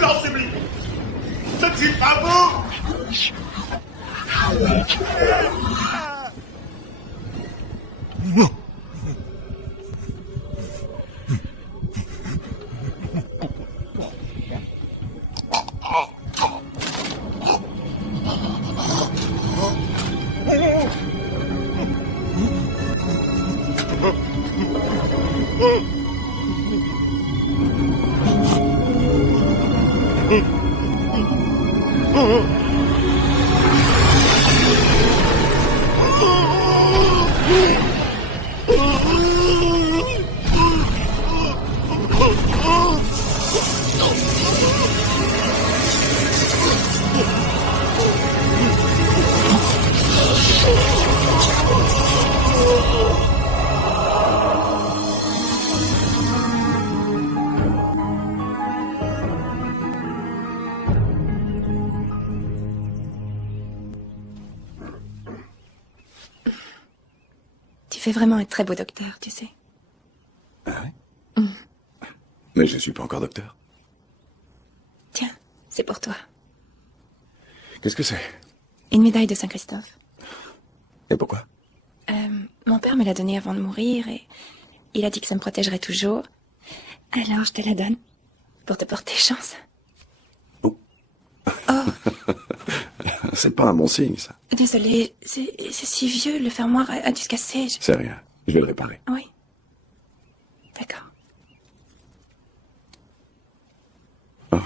Non, c'est lui. Je ne suis pas beau. Tu fais vraiment un très beau docteur, tu sais. Ah oui? Mais je suis pas encore docteur. Tiens, c'est pour toi. Qu'est-ce que c'est? Une médaille de Saint-Christophe. Et pourquoi? Mon père me l'a donnée avant de mourir et il a dit que ça me protégerait toujours. Alors je te la donne pour te porter chance. Oh. Oh. C'est pas un bon signe, ça. Désolée, c'est si vieux, le fermoir a dû se casser. C'est rien, je vais le réparer. Oui. D'accord. Oh,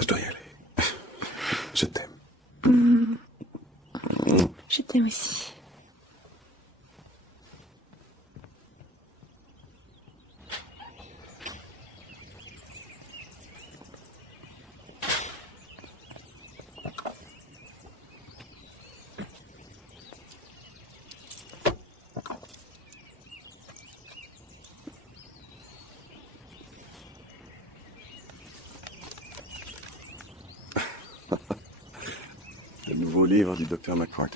je dois y aller. Je t'aime. Je t'aime aussi. Le nouveau livre du docteur McCourt.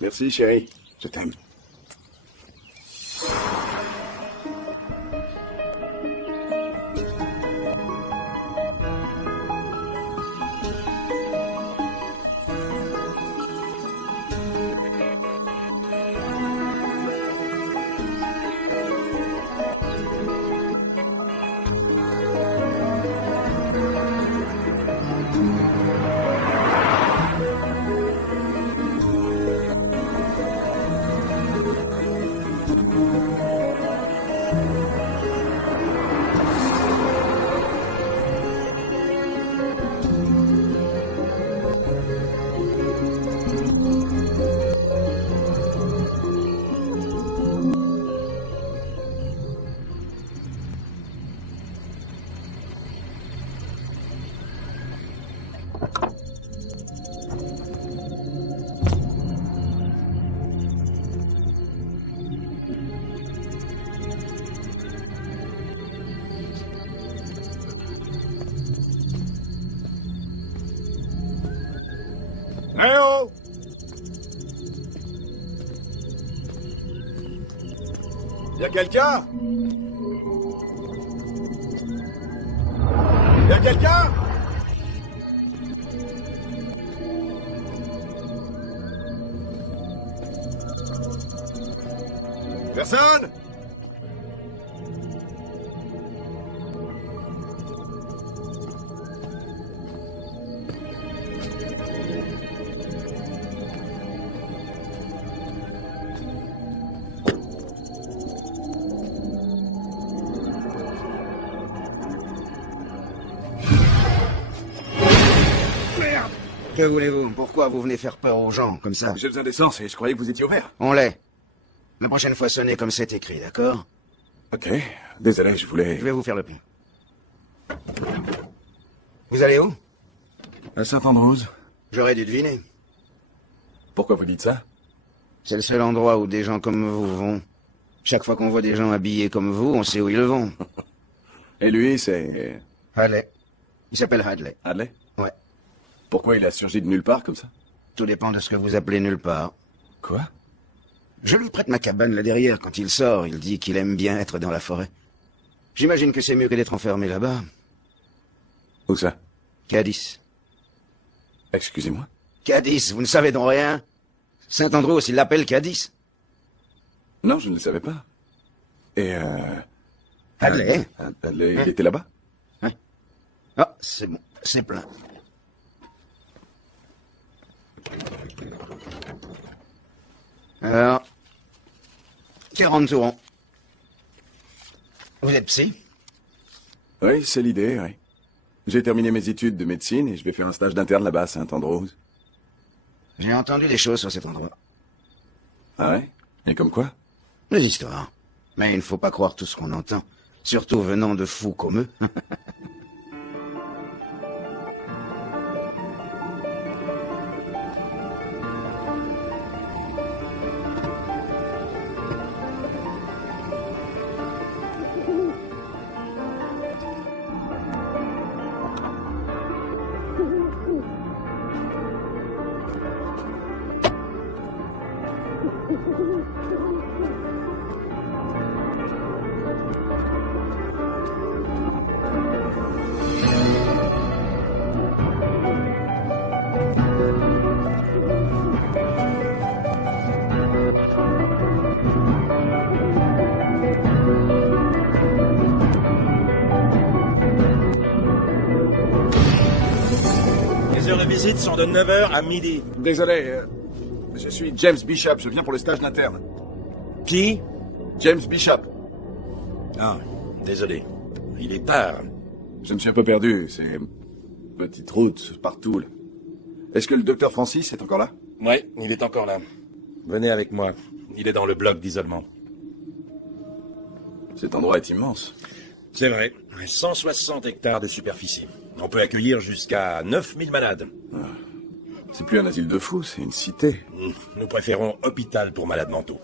Merci, chérie. Je t'aime. Eh oh! Y'a quelqu'un? Y'a quelqu'un? Personne? Que voulez-vous? Pourquoi vous venez faire peur aux gens, comme ça? J'ai besoin d'essence et je croyais que vous étiez ouvert. On l'est. La prochaine fois, sonnez comme c'est écrit, d'accord? Ok. Désolé, je voulais... Je vais vous faire le plein. Vous allez où? À Saint-Andrews. J'aurais dû deviner. Pourquoi vous dites ça? C'est le seul endroit où des gens comme vous vont. Chaque fois qu'on voit des gens habillés comme vous, on sait où ils vont. Et lui, c'est... Hadley. Il s'appelle Hadley. Hadley? Ouais. Pourquoi il a surgi de nulle part comme ça? Tout dépend de ce que vous appelez nulle part. Quoi? Je lui prête ma cabane là derrière. Quand il sort, il dit qu'il aime bien être dans la forêt. J'imagine que c'est mieux que d'être enfermé là-bas. Où ça? Cadiz. Excusez-moi? Cadiz, vous ne savez donc rien? Saint-Andrews, il l'appelle Cadiz. Non, je ne le savais pas. Et Hadley, Hadley, il était là-bas? Ah, c'est bon, c'est plein. Alors, 40 tourons. Vous êtes psy? Oui, c'est l'idée, oui. J'ai terminé mes études de médecine et je vais faire un stage d'interne là-bas à Saint-Andrews. J'ai entendu des choses sur cet endroit. Ah ouais? Et comme quoi? Des histoires. Mais il ne faut pas croire tout ce qu'on entend. Surtout venant de fous comme eux. Les heures de visite sont de 9 h à midi. Désolé, je suis James Bishop, je viens pour le stage d'interne. Qui? James Bishop. Ah, désolé. Il est tard. Je me suis un peu perdu, c'est... petite route partout, là. Est-ce que le docteur Francis est encore là? Ouais, il est encore là. Venez avec moi. Il est dans le bloc d'isolement. Cet endroit est immense. C'est vrai. 160 hectares de superficie. On peut accueillir jusqu'à 9000 malades. C'est plus un asile de fous, c'est une cité. Nous préférons hôpital pour malades mentaux.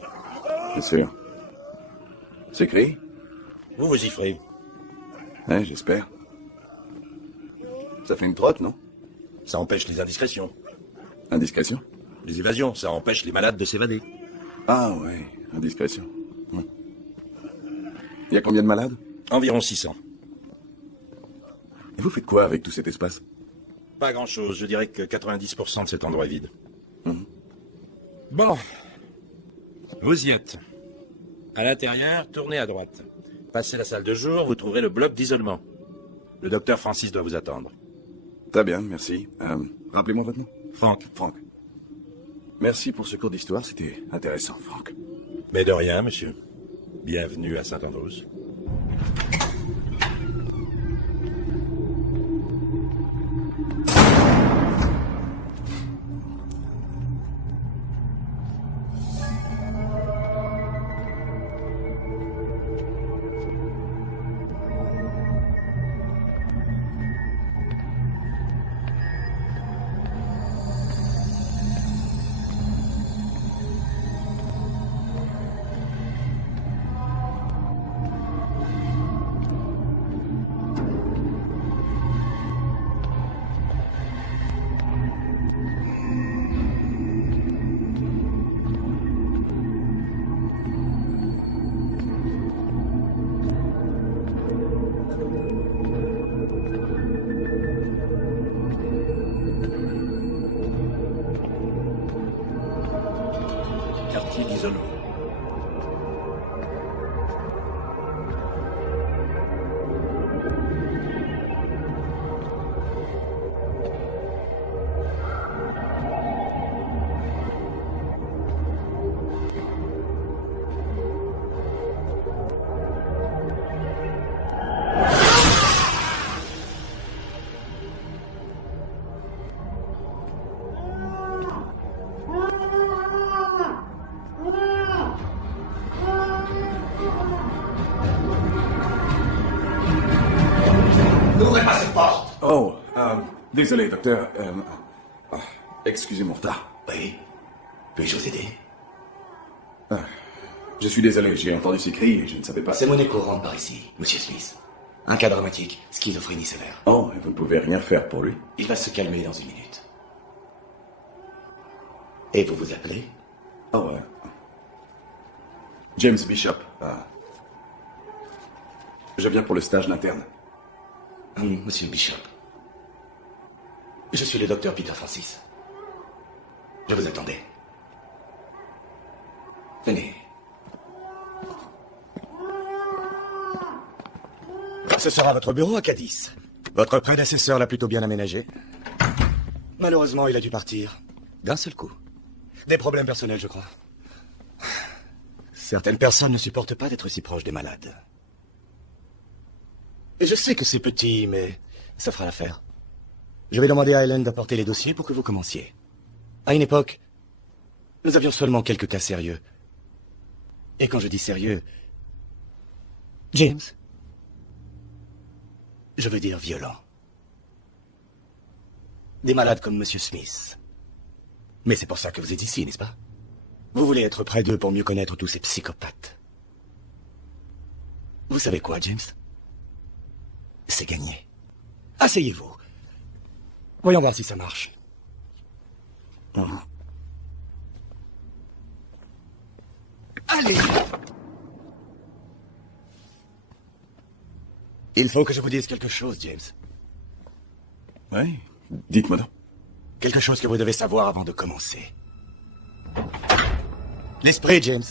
Bien sûr. C'est gris. Vous vous y ferez. Ouais, j'espère. Ça fait une trotte, non? Ça empêche les indiscrétions. Indiscrétion? Les évasions, ça empêche les malades de s'évader. Ah ouais, indiscrétion. Ouais. Il y a combien de malades? Environ 600. Et vous faites quoi avec tout cet espace? Pas grand-chose. Je dirais que 90% de cet endroit est vide. Mhm. Bon. Vous y êtes. À l'intérieur, tournez à droite. Passez la salle de jour, vous trouverez le bloc d'isolement. Le docteur Francis doit vous attendre. Très bien, merci. Rappelez-moi votre nom. Franck. Franck. Merci pour ce cours d'histoire, c'était intéressant, Franck. Mais de rien, monsieur. Bienvenue à Saint-Andrews. Quartier d'isolement. N'ouvrez pas cette porte. Oh, désolé, docteur. Excusez mon retard. Oui. Puis-je vous aider? Je suis désolé, j'ai entendu ces cris et je ne savais pas... C'est monnaie courante par ici, Monsieur Smith. Un cas dramatique, schizophrénie sévère. Oh, et vous ne pouvez rien faire pour lui? Il va se calmer dans une minute. Et vous vous appelez? Oh, James Bishop. Je viens pour le stage d'interne. Monsieur Bishop. Je suis le docteur Peter Francis. Je vous attendais. Venez. Ce sera votre bureau à Cadiz. Votre prédécesseur l'a plutôt bien aménagé. Malheureusement, il a dû partir. D'un seul coup. Des problèmes personnels, je crois. Certaines personnes ne supportent pas d'être si proches des malades. Et je sais que c'est petit, mais ça fera l'affaire. Je vais demander à Helen d'apporter les dossiers pour que vous commenciez. À une époque, nous avions seulement quelques cas sérieux. Et quand je dis sérieux, James, je veux dire violent. Des malades comme Monsieur Smith. Mais c'est pour ça que vous êtes ici, n'est-ce pas? Vous voulez être près d'eux pour mieux connaître tous ces psychopathes. Vous savez quoi, James? C'est gagné. Asseyez-vous. Voyons voir si ça marche. Allez! Il faut que je vous dise quelque chose, James. Oui, dites-moi donc. Quelque chose que vous devez savoir avant de commencer. L'esprit, James.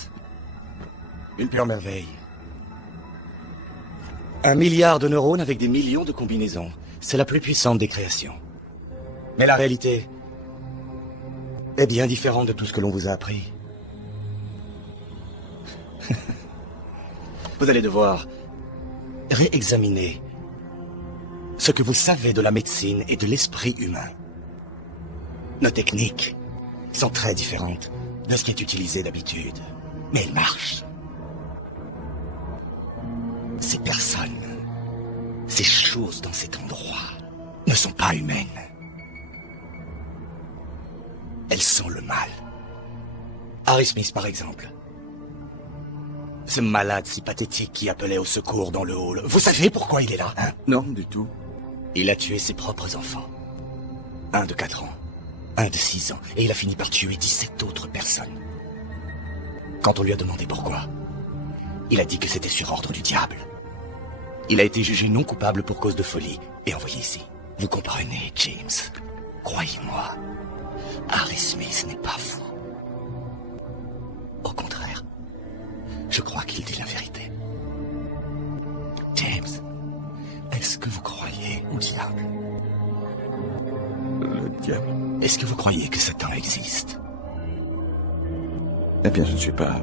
Une pure merveille. 1 milliard de neurones avec des millions de combinaisons. C'est la plus puissante des créations. Mais la réalité est bien différente de tout ce que l'on vous a appris. Vous allez devoir réexaminer ce que vous savez de la médecine et de l'esprit humain. Nos techniques sont très différentes de ce qui est utilisé d'habitude. Mais elles marchent. Ces personnes, ces choses dans cet endroit ne sont pas humaines. Elles sont le mal. Harry Smith, par exemple. Ce malade si pathétique qui appelait au secours dans le hall. Vous savez pourquoi il est là, hein? Non, du tout. Il a tué ses propres enfants. Un de 4 ans, un de 6 ans, et il a fini par tuer 17 autres personnes. Quand on lui a demandé pourquoi, il a dit que c'était sur ordre du diable. Il a été jugé non coupable pour cause de folie et envoyé ici. Vous comprenez, James? Croyez-moi, Harry Smith n'est pas fou. Au contraire, je crois qu'il dit la vérité. James, est-ce que vous croyez au diable? Le diable? Est-ce que vous croyez que Satan existe? Eh bien, je ne suis pas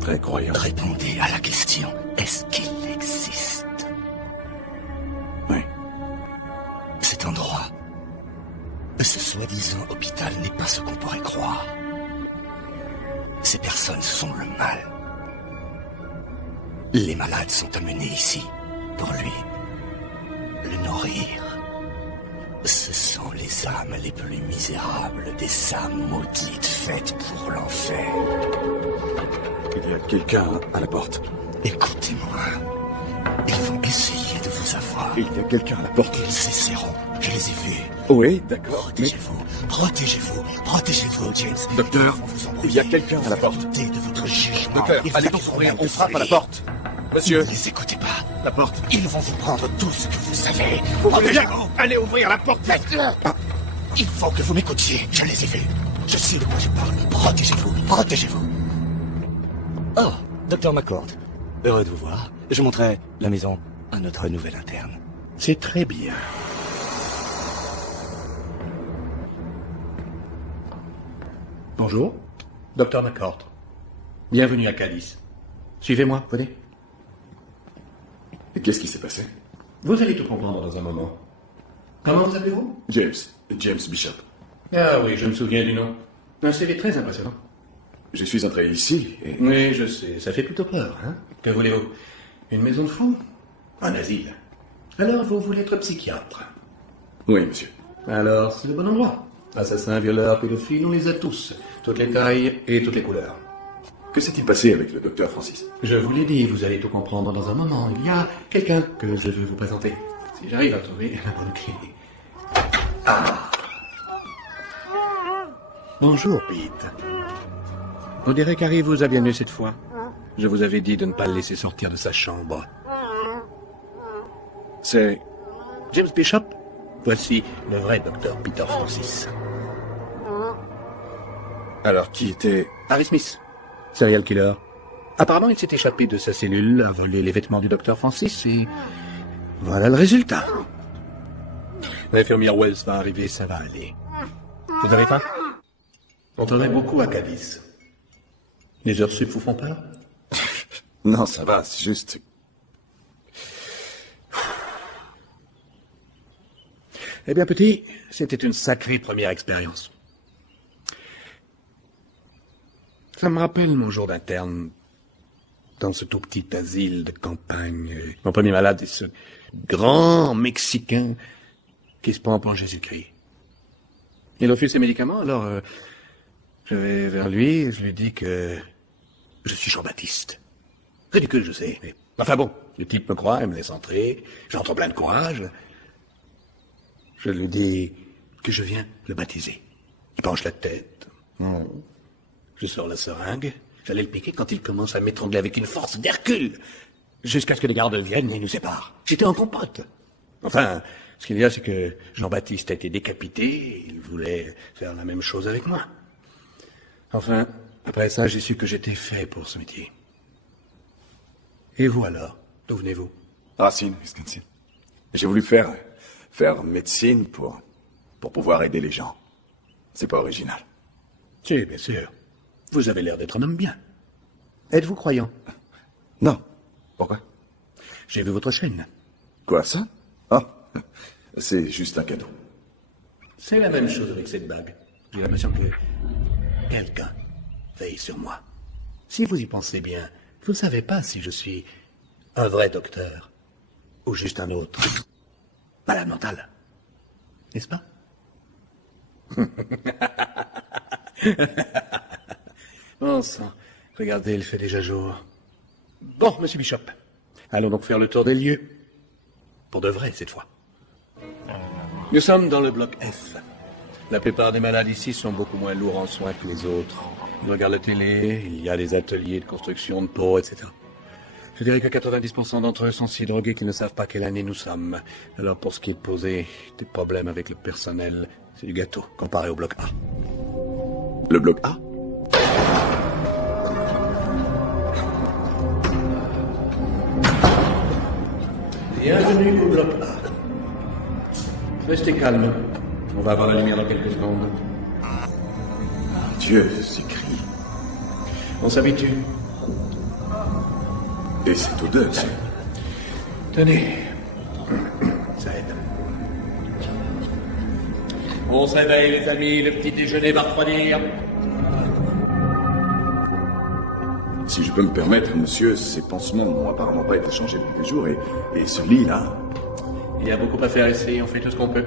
très croyant. Répondez à la question. Est-ce qu'il existe? Oui. Cet endroit, ce soi-disant hôpital n'est pas ce qu'on pourrait croire. Ces personnes sont le mal. Les malades sont amenés ici pour lui, le nourrir. Ce sont les âmes les plus misérables, des âmes maudites faites pour l'enfer. Il y a quelqu'un à la porte. Écoutez-moi, ils vont essayer de vous avoir. Il y a quelqu'un à la porte. Ils essaieront, je les ai vus. Oui, d'accord. Protégez-vous, protégez-vous, protégez-vous, James. Docteur, Ils vont vous embrouiller. il y a quelqu'un à la porte. Profitez de votre jugement. Docteur, Ils allez vont ouvrir, vous on frappe à la folie. porte. Monsieur, Ne les écoutez pas. la porte. Ils vont vous prendre tout ce que vous savez. Vous voulez bien Protégez-vous. allez ouvrir la porte. Faites-le. Il faut que vous m'écoutiez. Je les ai vus. Je sais de quoi je parle. Protégez-vous. Protégez-vous. Oh, Dr. McCord. Heureux de vous voir. Je montrerai la maison à notre nouvel interne. C'est très bien. Bonjour, Dr. McCord. Bienvenue à Cadiz. Suivez-moi, venez. Et qu'est-ce qui s'est passé? Vous allez tout comprendre dans un moment. Comment vous appelez-vous? James Bishop. Ah oui, je me souviens du nom. Un CV très impressionnant. Je suis entré ici et... Oui, je sais, ça fait plutôt peur, hein? Que voulez-vous? Une maison de fous? Un asile. Alors, vous voulez être psychiatre? Oui, monsieur. Alors, c'est le bon endroit. Assassins, violeurs, pédophiles, on les a tous. Toutes les tailles et toutes les couleurs. Que s'est-il passé avec le docteur Francis? Je vous l'ai dit, vous allez tout comprendre dans un moment. Il y a quelqu'un que je veux vous présenter. Si j'arrive à trouver la bonne clé. Ah! Bonjour, Pete. On dirait qu'Harry vous a bien eu cette fois. Je vous avais dit de ne pas le laisser sortir de sa chambre. C'est... James Bishop, voici le vrai docteur Peter Francis. Alors, qui était... Harry Smith, serial killer. Apparemment, il s'est échappé de sa cellule, a volé les vêtements du docteur Francis et... voilà le résultat. L'infirmière Wells va arriver, ça va aller. Vous avez faim? On travaille beaucoup à Cadiz. Les heures sup vous font peur? Non, ça va, c'est juste... Eh bien, petit, c'était une sacrée première expérience. Ça me rappelle mon jour d'interne dans ce tout petit asile de campagne. Mon premier malade est ce grand Mexicain qui se prend pour Jésus-Christ. Il refuse ses médicaments, alors je vais vers lui et je lui dis que je suis Jean-Baptiste. Ridicule, je sais. Mais... enfin bon, le type me croit, il me laisse entrer, j'entre plein de courage. Je lui dis que je viens le baptiser. Il penche la tête. Je sors la seringue. J'allais le piquer quand il commence à m'étrangler avec une force d'Hercule. Jusqu'à ce que les gardes viennent et nous séparent. J'étais en compote. Enfin, ce qu'il y a, c'est que Jean-Baptiste a été décapité. Et il voulait faire la même chose avec moi. Enfin, après ça, j'ai su que j'étais fait pour ce métier. Et vous alors? D'où venez-vous? Racine, Wisconsin. J'ai voulu faire médecine pour pouvoir aider les gens. C'est pas original. Si, bien sûr. Vous avez l'air d'être un homme bien. Êtes-vous croyant? Non. Pourquoi? J'ai vu votre chaîne. Quoi, ça? Ah, c'est juste un cadeau. C'est la même chose avec cette bague. J'ai l'impression que quelqu'un veille sur moi. Si vous y pensez bien, vous ne savez pas si je suis un vrai docteur ou juste un autre. Malade mental. N'est-ce pas? Bon sang, regardez, il fait déjà jour. Bon, monsieur Bishop, allons donc faire le tour des lieux. Pour de vrai, cette fois. Nous sommes dans le bloc F. La plupart des malades ici sont beaucoup moins lourds en soins que les autres. Ils regardent la télé, il y a des ateliers de construction de peau, etc. Je dirais que 90% d'entre eux sont si drogués qu'ils ne savent pas quelle année nous sommes. Alors pour ce qui est de poser des problèmes avec le personnel, c'est du gâteau comparé au bloc A. Le bloc A? Bienvenue au bloc A. Restez calme. On va avoir la lumière dans quelques secondes. Dieu, ces cris. On s'habitue. Et cette odeur, c'est... Tenez. Ça aide. On se réveille, les amis. Le petit déjeuner va refroidir. Si je peux me permettre, monsieur, ces pansements n'ont apparemment pas été changés depuis des jours, et ce lit-là... Il y a beaucoup à faire ici. On fait tout ce qu'on peut.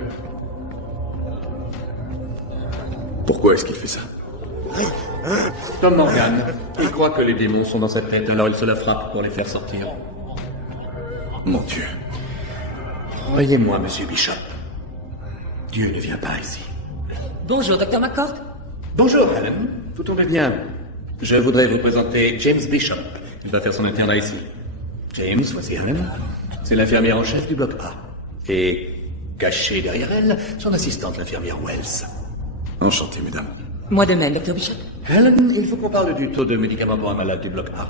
Pourquoi est-ce qu'il fait ça? Tom Morgan, il croit que les démons sont dans sa tête, alors il se la frappe pour les faire sortir. Mon Dieu. Croyez-moi, monsieur Bishop. Dieu ne vient pas ici. Bonjour, docteur McCord. Bonjour, Helen. Vous tombez bien. Je voudrais vous présenter James Bishop. Il va faire son internat ici. James, voici Helen. C'est l'infirmière en chef du bloc A. Et, cachée derrière elle, son assistante, l'infirmière Wells. Enchanté, mesdames. Moi de même, docteur Bishop. Helen, il faut qu'on parle du taux de médicaments pour un malade du bloc A.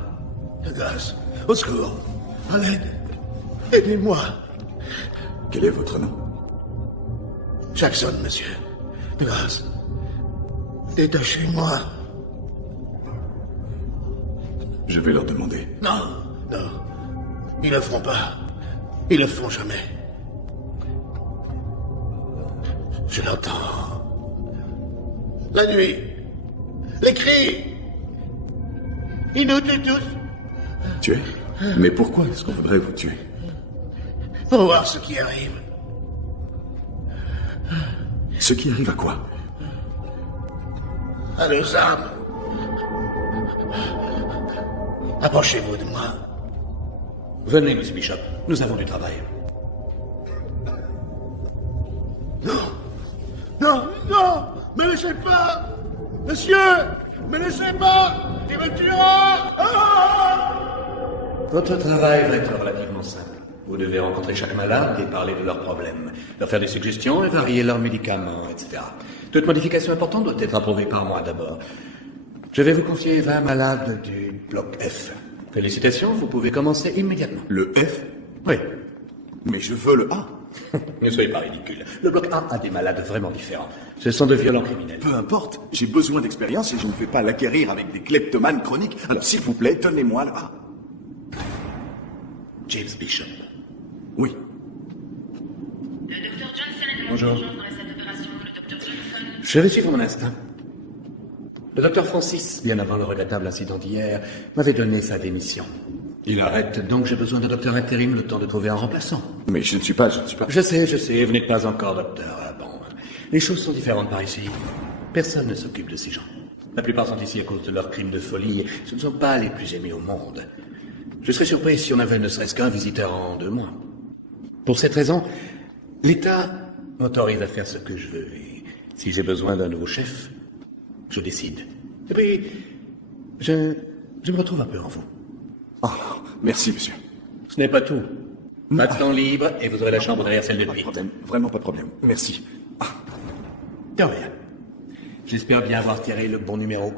De grâce, au secours, à l'aide, aidez-moi. Quel est votre nom? Jackson, monsieur. De grâce, détachez-moi. Je vais leur demander. Non, non, ils le feront pas. Ils le font jamais. Je l'entends. La nuit. Les cris. Ils nous tuent tous. Tuer? Mais pourquoi est-ce qu'on voudrait vous tuer? Pour voir ce qui arrive. Ce qui arrive à quoi? À nos âmes. Approchez-vous de moi. Venez, monsieur Bishop. Nous avons du travail. Non, non, me laissez pas. Monsieur, me laissez pas. Il me tuera. Ah! Votre travail va être relativement simple. Vous devez rencontrer chaque malade et parler de leurs problèmes, leur faire des suggestions et varier leurs médicaments, etc. Toute modification importante doit être approuvée par moi d'abord. Je vais vous confier 20 malades du bloc F. Félicitations, vous pouvez commencer immédiatement. Le F? Oui. Mais je veux le A. Ne soyez pas ridicule. Le bloc A a des malades vraiment différents. Ce sont de violents criminels. Peu importe, j'ai besoin d'expérience et je ne vais pas l'acquérir avec des kleptomanes chroniques. Alors s'il vous plaît, donnez-moi le A. James Bishop. Oui. Le docteur Johnson est Bonjour. dans la salle d'opération. Le docteur Johnson. Je vais suivre mon instinct. Le docteur Francis, bien avant le regrettable incident d'hier, m'avait donné sa démission. Il arrête, donc j'ai besoin d'un docteur intérim le temps de trouver un remplaçant. Mais je ne suis pas... Je sais, vous n'êtes pas encore docteur. Ah bon, les choses sont différentes par ici. Personne ne s'occupe de ces gens. La plupart sont ici à cause de leurs crimes de folie. Ce ne sont pas les plus aimés au monde. Je serais surpris si on avait ne serait-ce qu'un visiteur en 2 mois. Pour cette raison, l'État m'autorise à faire ce que je veux. Et si j'ai besoin d'un nouveau chef, je décide. Et puis, je me retrouve un peu en vous. Oh, merci, monsieur. Ce n'est pas tout. Pas de temps libre et vous aurez la chambre derrière celle de Pas de nuit. problème, vraiment pas de problème. Merci. De rien. J'espère bien avoir tiré le bon numéro.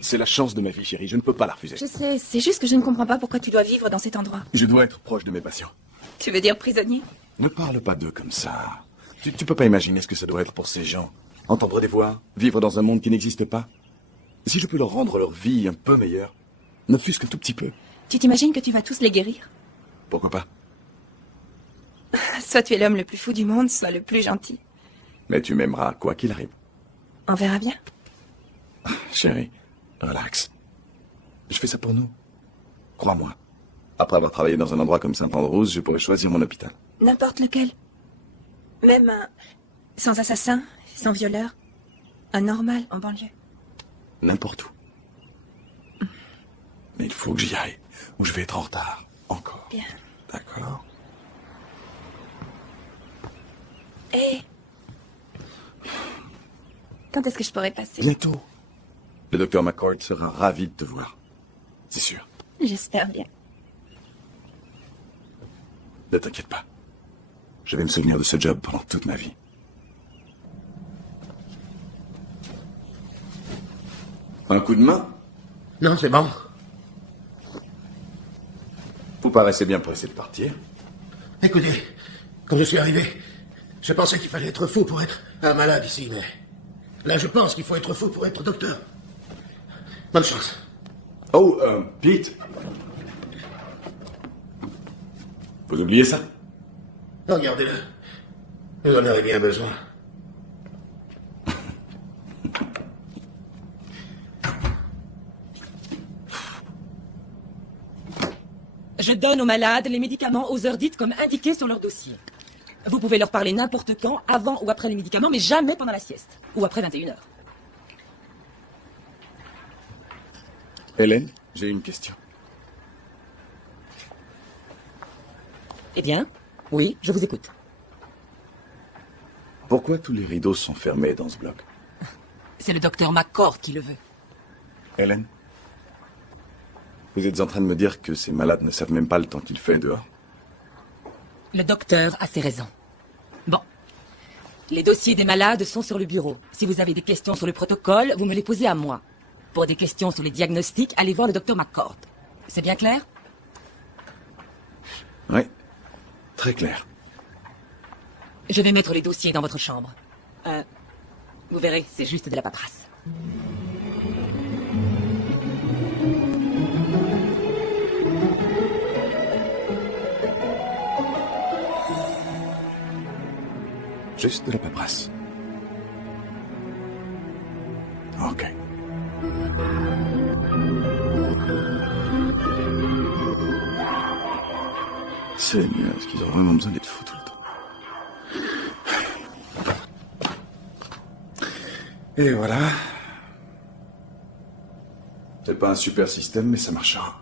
C'est la chance de ma vie, chérie. Je ne peux pas la refuser. Je sais, c'est juste que je ne comprends pas pourquoi tu dois vivre dans cet endroit. Je dois être proche de mes patients. Tu veux dire prisonnier? Ne parle pas d'eux comme ça. Tu peux pas imaginer ce que ça doit être pour ces gens. Entendre des voix, vivre dans un monde qui n'existe pas. Si je peux leur rendre leur vie un peu meilleure, ne fût-ce que tout petit peu. Tu t'imagines que tu vas tous les guérir? Pourquoi pas? Soit tu es l'homme le plus fou du monde, soit le plus gentil. Mais tu m'aimeras quoi qu'il arrive. On verra bien. Chérie, relax. Je fais ça pour nous. Crois-moi. Après avoir travaillé dans un endroit comme Saint-Andrews, je pourrais choisir mon hôpital. N'importe lequel. Même un... sans assassin, sans violeur. Un normal en banlieue. N'importe où. Mais il faut que j'y aille, ou je vais être en retard. Encore. Bien. D'accord. Hé! Quand est-ce que je pourrais passer? Bientôt. Le docteur McCord sera ravi de te voir. C'est sûr. J'espère bien. Ne t'inquiète pas. Je vais me souvenir de ce job pendant toute ma vie. Un coup de main? Non, c'est bon. Vous paraissez bien pressé de partir. Écoutez, quand je suis arrivé, je pensais qu'il fallait être fou pour être un malade ici, mais là je pense qu'il faut être fou pour être docteur. Bonne chance. Oh, Pete. Vous oubliez ça? Regardez-le. Vous en avez bien besoin. Je donne aux malades les médicaments aux heures dites comme indiqué sur leur dossier. Vous pouvez leur parler n'importe quand, avant ou après les médicaments, mais jamais pendant la sieste. Ou après 21h. Hélène, j'ai une question. Eh bien, oui, je vous écoute. Pourquoi tous les rideaux sont fermés dans ce bloc? C'est le docteur McCord qui le veut. Hélène? Vous êtes en train de me dire que ces malades ne savent même pas le temps qu'il fait dehors? Le docteur a ses raisons. Bon. Les dossiers des malades sont sur le bureau. Si vous avez des questions sur le protocole, vous me les posez à moi. Pour des questions sur les diagnostics, allez voir le docteur McCord. C'est bien clair? Oui, très clair. Je vais mettre les dossiers dans votre chambre. Vous verrez, c'est juste de la paperasse. Juste de la paperasse. Ok. Seigneur, est-ce qu'ils ont vraiment besoin d'être fous tout le temps? Et voilà. C'est pas un super système, mais ça marchera.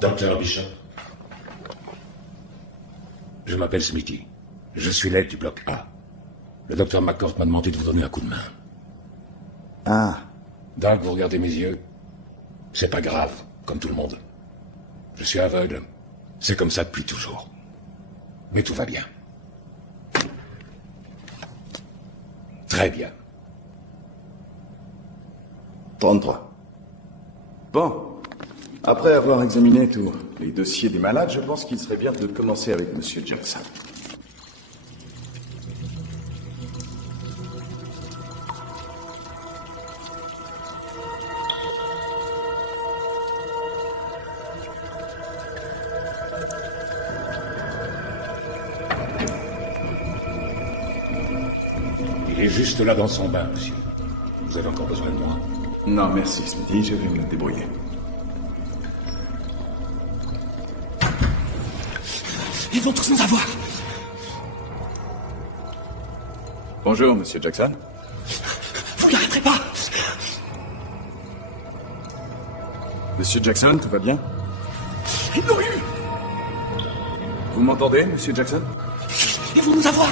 Docteur Bishop. Je m'appelle Smithy. Je suis l'aide du bloc A. Le docteur McCourt m'a demandé de vous donner un coup de main. Ah. Doug, vous regardez mes yeux. C'est pas grave, comme tout le monde. Je suis aveugle. C'est comme ça depuis toujours. Mais tout va bien. Très bien. 33. Bon. Après avoir examiné tous les dossiers des malades, je pense qu'il serait bien de commencer avec Monsieur Jackson. Il est juste là dans son bain, monsieur. Vous avez encore besoin de moi? Non, merci, Smithy, je vais me débrouiller. Ils vont tous nous avoir. Bonjour, Monsieur Jackson. Vous n'y arrêterez pas. Monsieur Jackson, tout va bien? Ils l'ont eu. Vous m'entendez, Monsieur Jackson? Ils vont nous avoir.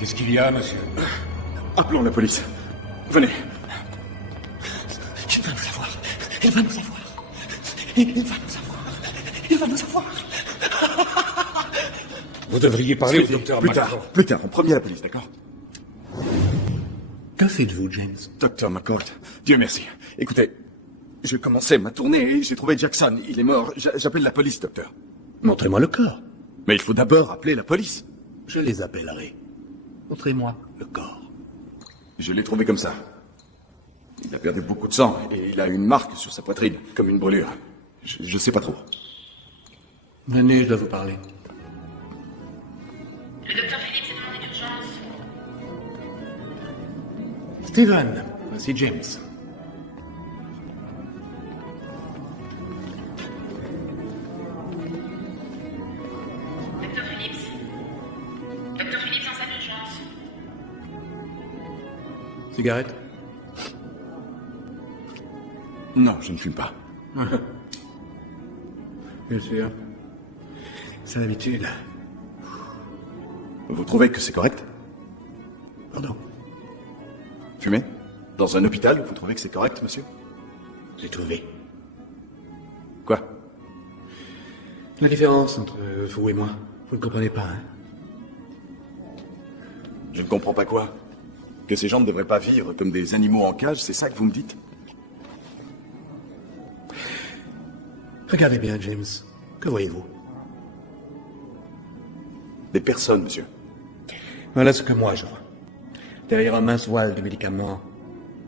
Qu'est-ce qu'il y a, monsieur? Appelons la police. Venez. Il va nous avoir. Il va nous avoir. Il va nous avoir. Il va nous avoir. Vous devriez parler au Smithy, docteur plus McCourt. tard, plus tard, en premier à la police, d'accord? Que faites-vous, James? Docteur McCourt, Dieu merci. Écoutez, je commençais ma tournée, j'ai trouvé Jackson, il est mort. J'appelle la police, docteur. Montrez-moi le corps. Mais il faut d'abord appeler la police. Je les appellerai. Montrez-moi le corps. Je l'ai trouvé comme ça. Il a perdu beaucoup de sang et il a une marque sur sa poitrine, comme une brûlure. Je sais pas trop. Venez, je dois vous parler. Le docteur Phillips est demandé d'urgence. Steven, voici James. Docteur Phillips. Docteur Phillips en salle d'urgence. Cigarette? Non, je ne fume pas. Bien sûr. C'est l'habitude. Vous trouvez que c'est correct? Pardon? Fumer? Dans un hôpital, vous trouvez que c'est correct, monsieur? J'ai trouvé. Quoi? La différence entre vous et moi, vous ne comprenez pas, hein? Je ne comprends pas quoi. Que ces gens ne devraient pas vivre comme des animaux en cage, c'est ça que vous me dites? Regardez bien, James. Que voyez-vous? Des personnes, monsieur. Voilà ce que moi je vois. Derrière un mince voile de médicaments,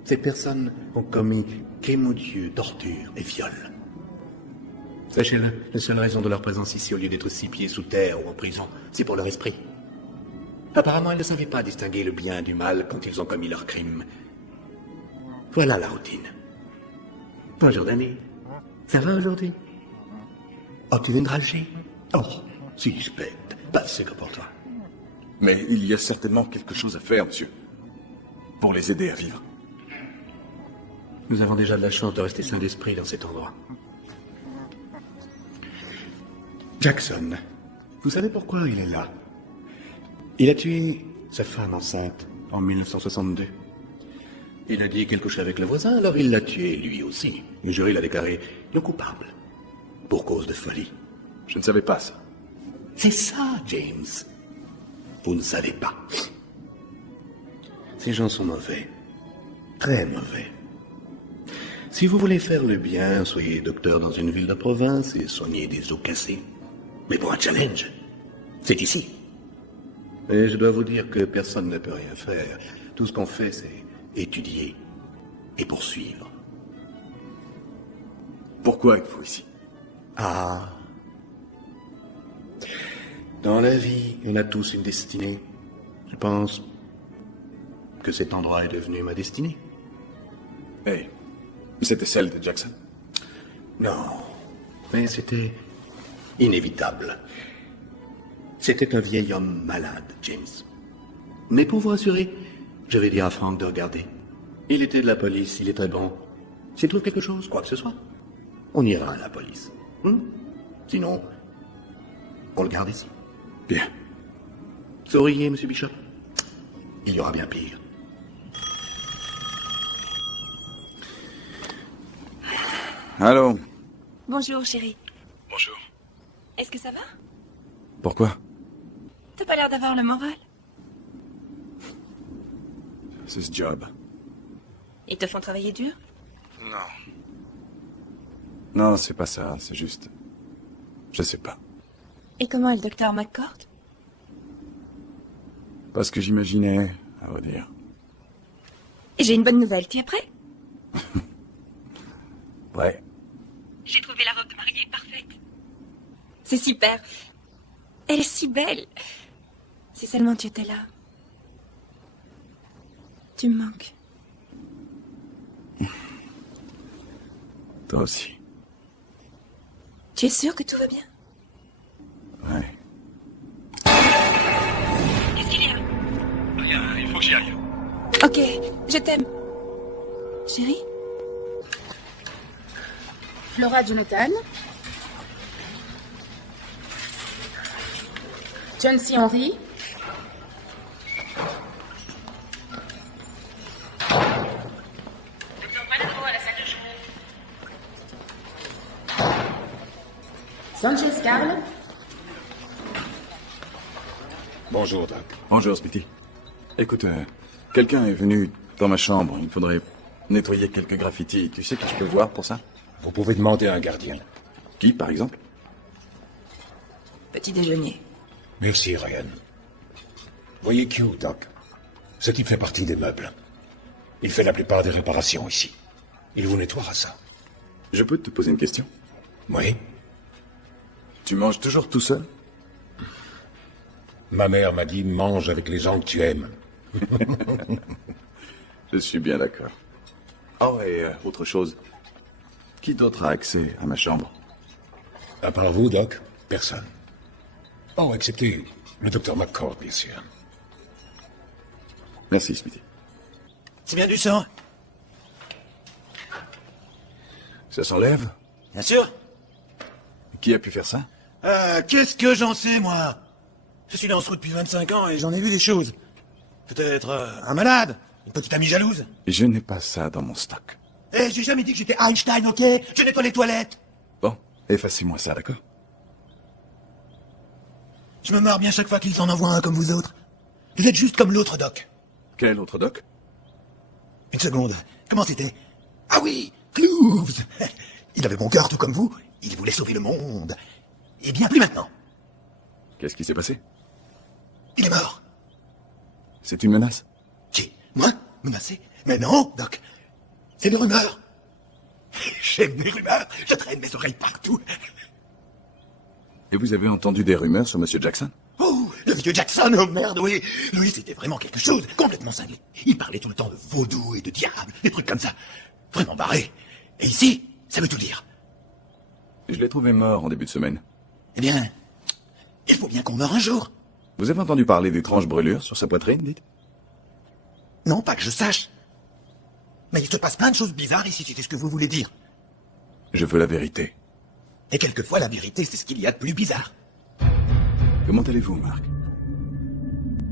ces personnes ont commis crimes odieux, tortures et viols. Sachez-le, la seule raison de leur présence ici, au lieu d'être 6 pieds sous terre ou en prison, c'est pour leur esprit. Apparemment, ils ne savaient pas distinguer le bien du mal quand ils ont commis leurs crimes. Voilà la routine. Bonjour, Danny. Ça va aujourd'hui? Oh, tu viendras Alger? Oh, suspecte. Pas ce que pour toi. Mais il y a certainement quelque chose à faire, monsieur. Pour les aider à vivre. Nous avons déjà de la chance de rester sains d'esprit dans cet endroit. Jackson, vous savez pourquoi il est là? Il a tué sa femme enceinte en 1962. Il a dit qu'elle couchait avec le voisin, alors il l'a tué lui aussi. Le jury l'a déclaré non coupable. Pour cause de folie. Je ne savais pas ça. C'est ça, James. Vous ne savez pas. Ces gens sont mauvais. Très mauvais. Si vous voulez faire le bien, soyez docteur dans une ville de province et soignez des os cassés. Mais pour un challenge, c'est ici. Et je dois vous dire que personne ne peut rien faire. Tout ce qu'on fait, c'est étudier et poursuivre. Pourquoi êtes-vous ici? Ah. Dans la vie, on a tous une destinée. Je pense que cet endroit est devenu ma destinée. Hey, c'était celle de Jackson? Non, mais c'était inévitable. C'était un vieil homme malade, James. Mais pour vous rassurer, je vais dire à Frank de regarder. Il était de la police, il est très bon. S'il trouve quelque chose, quoi que ce soit, on ira à la police. Sinon, on le garde ici. Bien. Souriez, Monsieur Bishop. Il y aura bien pire. Allô? Bonjour, chérie. Bonjour. Est-ce que ça va? Pourquoi? T'as pas l'air d'avoir le moral. C'est ce job. Ils te font travailler dur? Non. Non, c'est pas ça, c'est juste... Je sais pas. Et comment est le docteur McCord? Pas ce que j'imaginais, à vrai dire. J'ai une bonne nouvelle, tu es prêt? Ouais. J'ai trouvé la robe de mariée parfaite. C'est super. Elle est si belle. Si seulement tu étais là. Tu me manques. Toi aussi. Tu es sûr que tout va bien? Ouais. Qu'est-ce qu'il y a? Rien, il faut que j'y aille. Ok, je t'aime. Chérie? Flora Jonathan. John C. Henry. Docteur Malco à la salle de jour. Sanchez Carl. Bonjour, Doc. Bonjour, Spitty. Écoute, quelqu'un est venu dans ma chambre. Il faudrait nettoyer quelques graffitis. Tu sais qui je peux voir pour ça? Vous pouvez demander à un gardien. Qui, par exemple? Petit déjeuner. Merci, Ryan. Voyez Q, Doc. Ce type fait partie des meubles. Il fait la plupart des réparations ici. Il vous nettoiera ça. Je peux te poser une question? Oui. Tu manges toujours tout seul? Ma mère m'a dit, mange avec les gens que tu aimes. Je suis bien d'accord. Oh, et autre chose. Qui d'autre a accès à ma chambre? À part vous, Doc, personne. Oh, excepté le docteur McCord, bien sûr. Merci, Smithy. C'est bien du sang? Ça s'enlève? Bien sûr. Qui a pu faire ça? Qu'est-ce que j'en sais, moi? Je suis là en ce route depuis 25 ans et j'en ai vu des choses. Peut-être un malade, une petite amie jalouse. Je n'ai pas ça dans mon stock. Eh, j'ai jamais dit que j'étais Einstein, ok? Je nettoie les toilettes. Bon, effacez-moi ça, d'accord? Je me marre bien chaque fois qu'ils s'en envoient un comme vous autres. Vous êtes juste comme l'autre doc. Quel autre doc? Une seconde. Comment c'était? Ah oui, Cloves. Il avait mon cœur tout comme vous. Il voulait sauver le monde. Et bien plus maintenant. Qu'est-ce qui s'est passé? Il est mort. C'est une menace? Qui? Moi? Menacé? Mais non, Doc. C'est des rumeurs. J'aime les rumeurs. Je traîne mes oreilles partout. Et vous avez entendu des rumeurs sur Monsieur Jackson? Oh, le vieux Jackson, oh merde, oui. Lui, c'était vraiment quelque chose, complètement cinglé. Il parlait tout le temps de vaudou et de diable, des trucs comme ça. Vraiment barré. Et ici, ça veut tout dire. Je l'ai trouvé mort en début de semaine. Eh bien, il faut bien qu'on meure un jour. Vous avez entendu parler d'étranges brûlures sur sa poitrine, dites? Non, pas que je sache. Mais il se passe plein de choses bizarres ici, si c'est ce que vous voulez dire. Je veux la vérité. Et quelquefois, la vérité, c'est ce qu'il y a de plus bizarre. Comment allez-vous, Marc?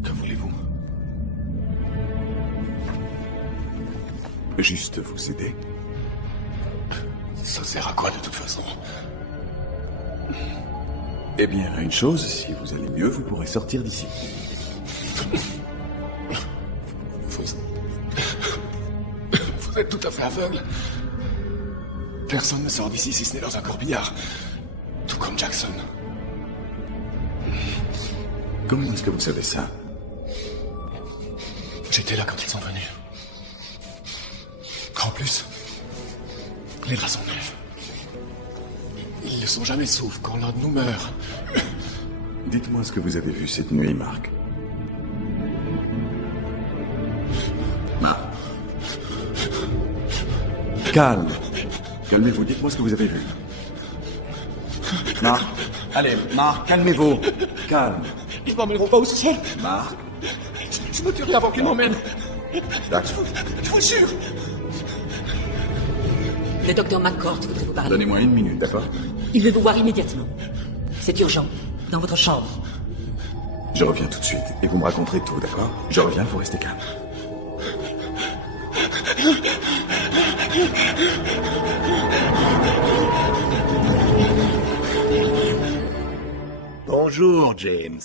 Que voulez-vous? Juste vous aider. Ça sert à quoi, de toute façon? Eh bien, une chose, si vous allez mieux, vous pourrez sortir d'ici. Vous êtes tout à fait aveugle. Personne ne sort d'ici si ce n'est dans un corbillard. Tout comme Jackson. Comment est-ce que vous savez ça? J'étais là quand ils sont venus. En plus, les draps sont neufs. Ils ne sont jamais sauf quand l'un de nous meurt. Dites-moi ce que vous avez vu cette nuit, Marc. Marc. Calme. Calmez-vous, dites-moi ce que vous avez vu. Marc, allez, Marc, calmez-vous. Calme. Ils m'emmèneront pas au sol. Marc. Je me tuerai avant qu'ils m'emmènent. D'accord. Je vous jure. Le docteur McCourt voudrait vous parler. Donnez-moi 1 minute, d'accord? Il veut vous voir immédiatement. C'est urgent. Dans votre chambre. Je reviens tout de suite et vous me raconterez tout, d'accord? Je reviens, faut rester calme. Bonjour, James.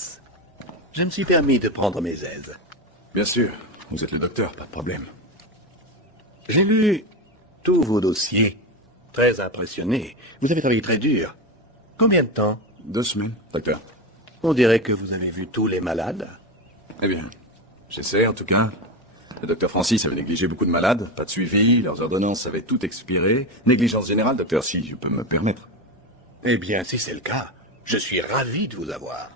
Je me suis permis de prendre mes aises. Bien sûr, vous êtes le docteur, pas de problème. J'ai lu tous vos dossiers. Très impressionné. Vous avez travaillé très dur. Combien de temps? 2 semaines, docteur. On dirait que vous avez vu tous les malades. Eh bien, j'essaie en tout cas. Le docteur Francis avait négligé beaucoup de malades, pas de suivi, leurs ordonnances avaient tout expiré. Négligence générale, docteur, si je peux me permettre. Eh bien, si c'est le cas, je suis ravi de vous avoir.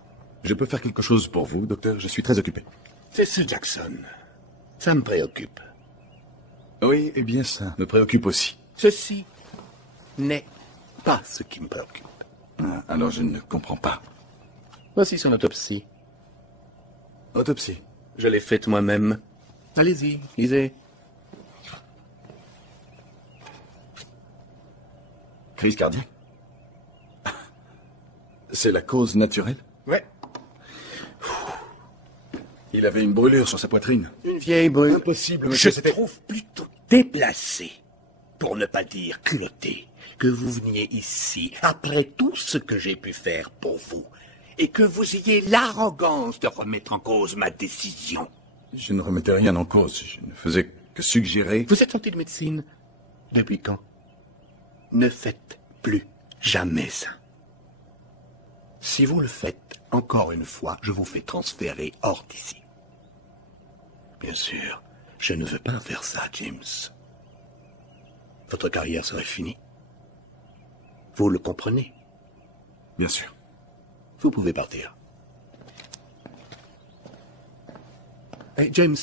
Je peux faire quelque chose pour vous, docteur, je suis très occupé. C'est ce Jackson. Ça me préoccupe. Oui, eh bien ça me préoccupe aussi. Ceci n'est pas ce qui me préoccupe. Ah, alors je ne comprends pas. Voici son autopsie. Autopsie? Je l'ai faite moi-même. Allez-y, lisez. Crise cardiaque? C'est la cause naturelle? Ouais. Il avait une brûlure sur sa poitrine. Une vieille brûlure. Impossible, Je monsieur, c'était... trouve plutôt déplacé, pour ne pas dire culotté, que vous veniez ici, après tout ce que j'ai pu faire pour vous, et que vous ayez l'arrogance de remettre en cause ma décision. Je ne remettais rien en cause, je ne faisais que suggérer... Vous êtes sorti de médecine? Depuis quand? Ne faites plus jamais ça. Si vous le faites encore une fois, je vous fais transférer hors d'ici. Bien sûr, je ne veux pas faire ça, James. Votre carrière serait finie. Vous le comprenez? Bien sûr. Vous pouvez partir. Hey, James.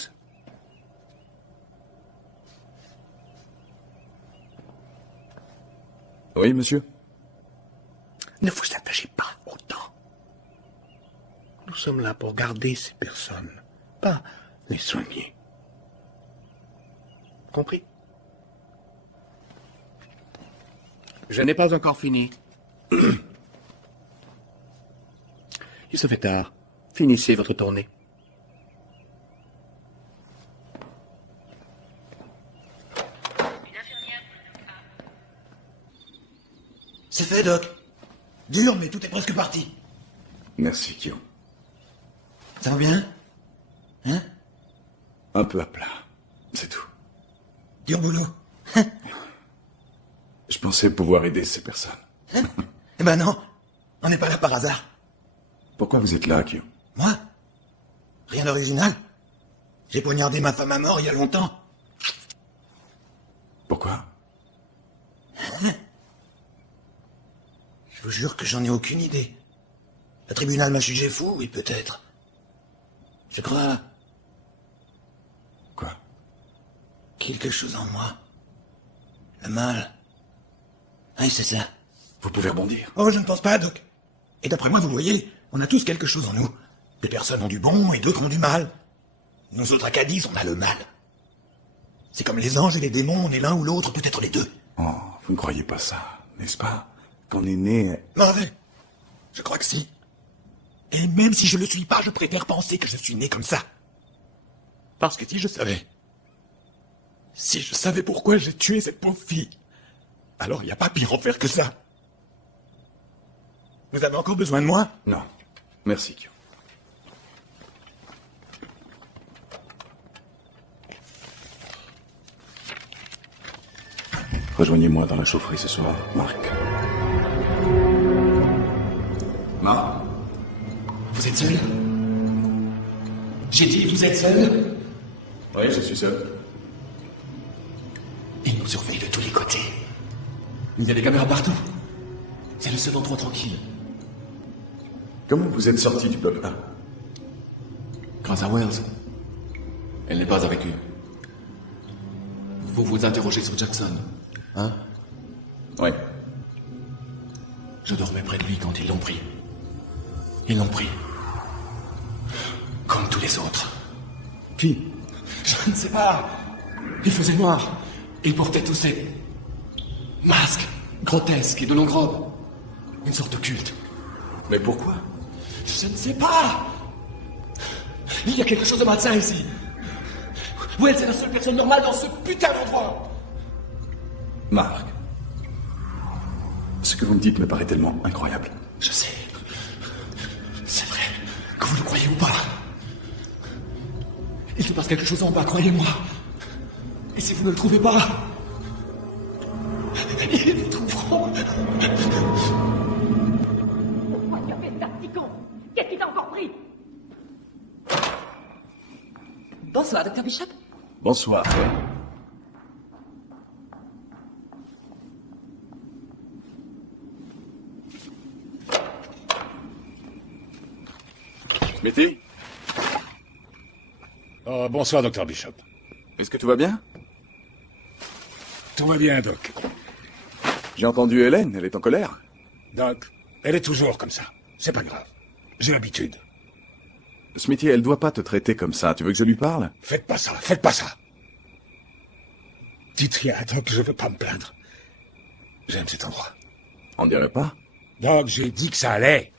Oui, monsieur? Ne vous attachez pas autant. Nous sommes là pour garder ces personnes, pas les soigner. Compris? Je n'ai pas encore fini. Il se fait tard. Finissez votre tournée. C'est fait, Doc. Dur, mais tout est presque parti. Merci, Kyo. Ça va bien? Hein? Un peu à plat, c'est tout. Dur boulot. Je pensais pouvoir aider ces personnes. Eh ben non, on n'est pas là par hasard. Pourquoi vous êtes là, Kyo? Moi? Rien d'original. J'ai poignardé ma femme à mort il y a longtemps. Pourquoi? Je vous jure que j'en ai aucune idée. Le tribunal m'a jugé fou, oui, peut-être. Je crois... Quoi? Quelque chose en moi. Le mal. Oui, c'est ça. Vous pouvez rebondir. Oh, je ne pense pas, Doc. Et d'après moi, vous voyez, on a tous quelque chose en nous. Des personnes ont du bon et d'autres ont du mal. Nous autres Acadis, on a le mal. C'est comme les anges et les démons, on est l'un ou l'autre, peut-être les deux. Oh, vous ne croyez pas ça, n'est-ce pas? Qu'on est né... Mauvais. Je crois que si. Et même si je le suis pas, je préfère penser que je suis né comme ça. Parce que si je savais pourquoi j'ai tué cette pauvre fille, alors il n'y a pas pire enfer que ça. Vous avez encore besoin de moi? Non. Merci, Kyo. Rejoignez-moi dans la chaufferie ce soir, Marc. Marc? Vous êtes seul? J'ai dit, vous êtes seul? Oui, je suis seul. Ils nous surveillent de tous les côtés. Il y a des caméras partout. C'est le seul endroit tranquille. Comment vous êtes sorti du bloc 1? Grâce à Wells. Elle n'est pas avec eux. Vous vous interrogez sur Jackson. Hein? Oui. Je dormais près de lui quand ils l'ont pris. Ils l'ont pris. Comme tous les autres. Qui? Je ne sais pas. Il faisait noir. Il portait tous ces masques grotesques et de longues robes. Une sorte de culte. Mais pourquoi? Je ne sais pas. Il y a quelque chose de malsain ici. Wells est la seule personne normale dans ce putain d'endroit. Marc, ce que vous me dites me paraît tellement incroyable. Je sais. C'est vrai. Que vous le croyez ou pas. Il se passe quelque chose en bas, croyez-moi. Et si vous ne le trouvez pas, ils vous trouveront. Pourquoi tu as fait ça, petit con? Qu'est-ce qui t'a encore pris? Bonsoir, Dr. Bishop. Bonsoir. Smithy? Oh, bonsoir, Dr. Bishop. Est-ce que tout va bien? Tout va bien, Doc. J'ai entendu Hélène, elle est en colère. Doc, elle est toujours comme ça. C'est pas grave. J'ai l'habitude. Smithy, elle doit pas te traiter comme ça. Tu veux que je lui parle? Faites pas ça, faites pas ça. Dites rien, Doc, je veux pas me plaindre. J'aime cet endroit. On dirait pas. Doc, j'ai dit que ça allait.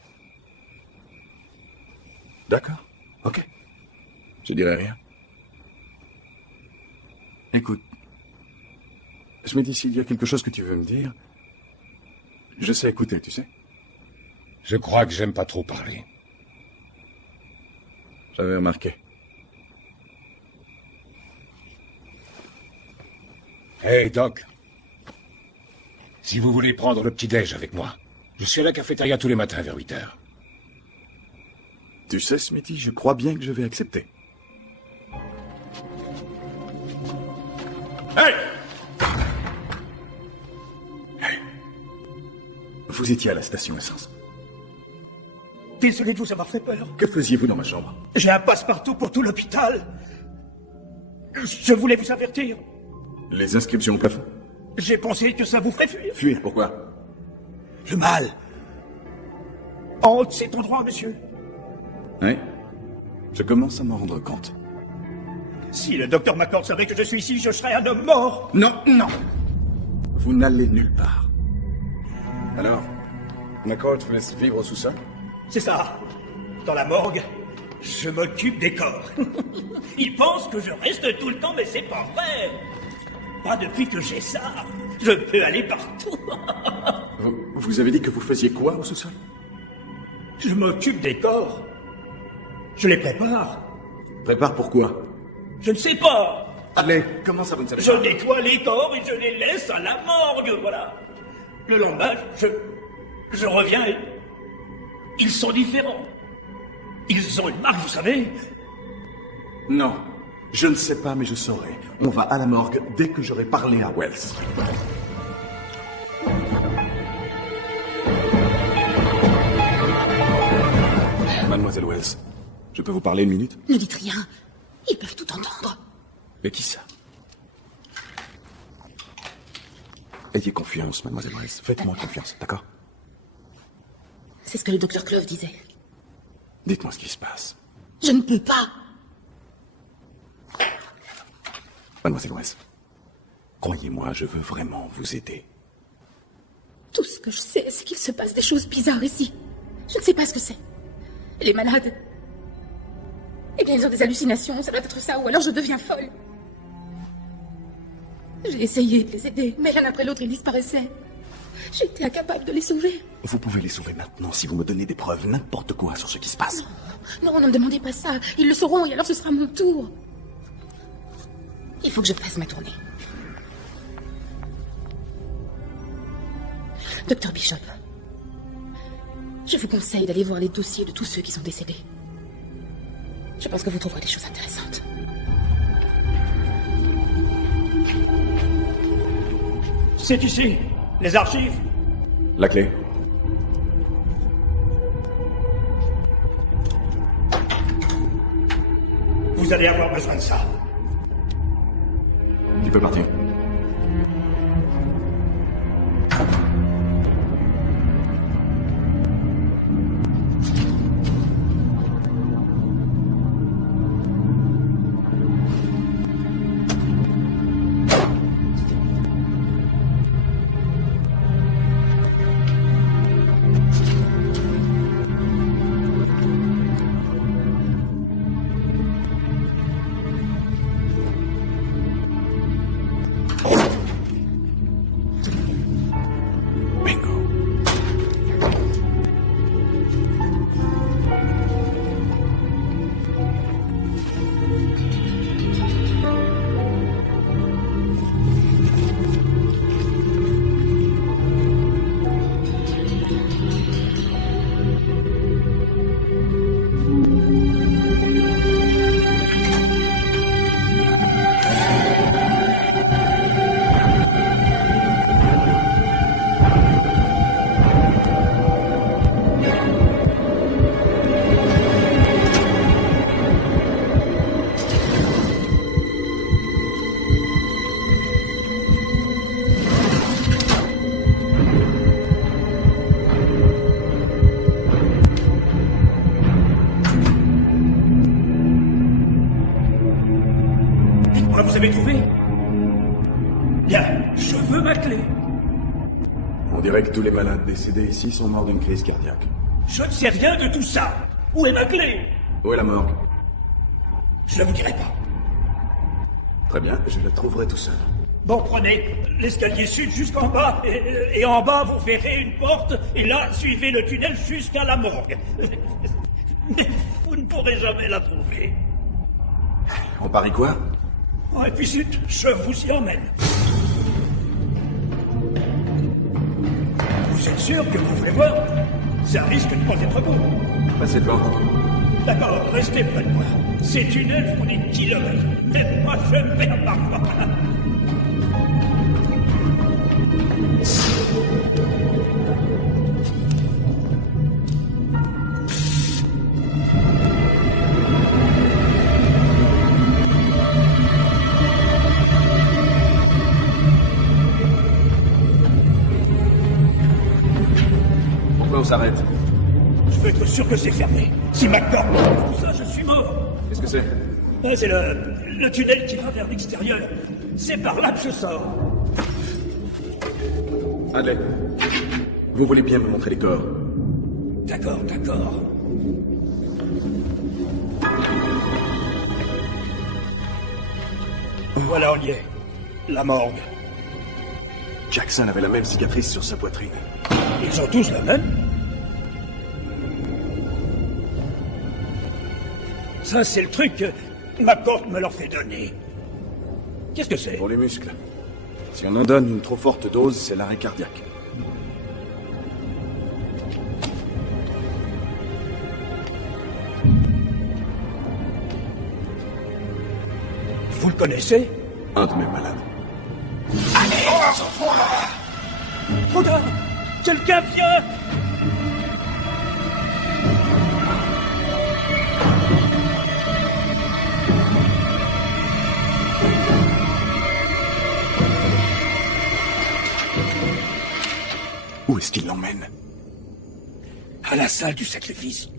D'accord. Ok. Je dirai rien. Écoute. Smithy, s'il y a quelque chose que tu veux me dire, je sais écouter, tu sais. Je crois que j'aime pas trop parler. J'avais remarqué. Hey, Doc. Si vous voulez prendre le petit-déj avec moi, je suis à la cafétéria tous les matins vers 8 heures. Tu sais, Smithy, je crois bien que je vais accepter. Hey! Hey! Vous étiez à la station essence. Désolé de vous avoir fait peur. Que faisiez-vous dans ma chambre? J'ai un passe-partout pour tout l'hôpital. Je voulais vous avertir. Les inscriptions au plafond? J'ai pensé que ça vous ferait fuir. Fuir, pourquoi? Le mal. En haut de cet endroit, monsieur. Oui. Je commence à m'en rendre compte. Si le docteur McCord savait que je suis ici, je serais un homme mort. Non, non. Vous n'allez nulle part. Alors, McCord vous laisse vivre au sous-sol? C'est ça. Dans la morgue, je m'occupe des corps. Il pense que je reste tout le temps, mais c'est pas vrai. Pas depuis que j'ai ça. Je peux aller partout. Vous avez dit que vous faisiez quoi au sous-sol? Je m'occupe des corps. Je les prépare. Prépare pourquoi? Je ne sais pas. Allez, comment ça vous ne savez Je pas? nettoie les corps et je les laisse à la morgue, voilà. Le lendemain, je reviens et ils sont différents. Ils ont une marque, vous savez. Non, je ne sais pas, mais je saurai. On va à la morgue dès que j'aurai parlé à Wells. Mademoiselle Wells, je peux vous parler une minute? Ne dites rien. Ils peuvent tout entendre. Mais qui ça? Ayez confiance, mademoiselle Wells. Faites-moi confiance, d'accord? C'est ce que le docteur Clove disait. Dites-moi ce qui se passe. Je ne peux pas. Mademoiselle Wells, croyez-moi, je veux vraiment vous aider. Tout ce que je sais, c'est qu'il se passe des choses bizarres ici. Je ne sais pas ce que c'est. Les malades... Eh bien, ils ont des hallucinations, ça doit être ça, ou alors je deviens folle. J'ai essayé de les aider, mais l'un après l'autre, ils disparaissaient. J'étais incapable de les sauver. Vous pouvez les sauver maintenant si vous me donnez des preuves, n'importe quoi sur ce qui se passe. Non, ne me demandez pas ça. Ils le sauront et alors ce sera mon tour. Il faut que je fasse ma tournée. Docteur Bishop, je vous conseille d'aller voir les dossiers de tous ceux qui sont décédés. Je pense que vous trouverez des choses intéressantes. C'est ici, les archives. La clé. Vous allez avoir besoin de ça. Tu peux partir. On dirait que tous les malades décédés ici sont morts d'une crise cardiaque. Je ne sais rien de tout ça. Où est ma clé? Où est la morgue? Je ne vous dirai pas. Très bien, je la trouverai tout seul. Bon, prenez l'escalier sud jusqu'en bas, et en bas, vous verrez une porte, et là, suivez le tunnel jusqu'à la morgue. Mais vous ne pourrez jamais la trouver. On parie quoi? Oh, et puis zut, je vous y emmène. Vous êtes sûr que vous voulez voir? Ça risque de pas être beau. Passez devant. D'accord, restez près de moi. Ces tunnels font des kilomètres. Même moi, je me perds parfois. Pourquoi on s'arrête? Je veux être sûr que c'est fermé. Si ma corde tout ça, je suis mort. Qu'est-ce que c'est? Ah, c'est le tunnel qui va vers l'extérieur. C'est par là que je sors. Adley, vous voulez bien me montrer les corps? D'accord, d'accord. Voilà, on y est. La morgue. Jackson avait la même cicatrice sur sa poitrine. Ils ont tous la même? Ça, c'est le truc que McCourt me leur fait donner. Qu'est-ce que c'est? Pour les muscles. Si on en donne une trop forte dose, c'est l'arrêt cardiaque. Vous le connaissez? Un de mes malades. Allez, trop tard! Quelqu'un vient! Où est-ce qu'il l'emmène? À la salle du sacrifice.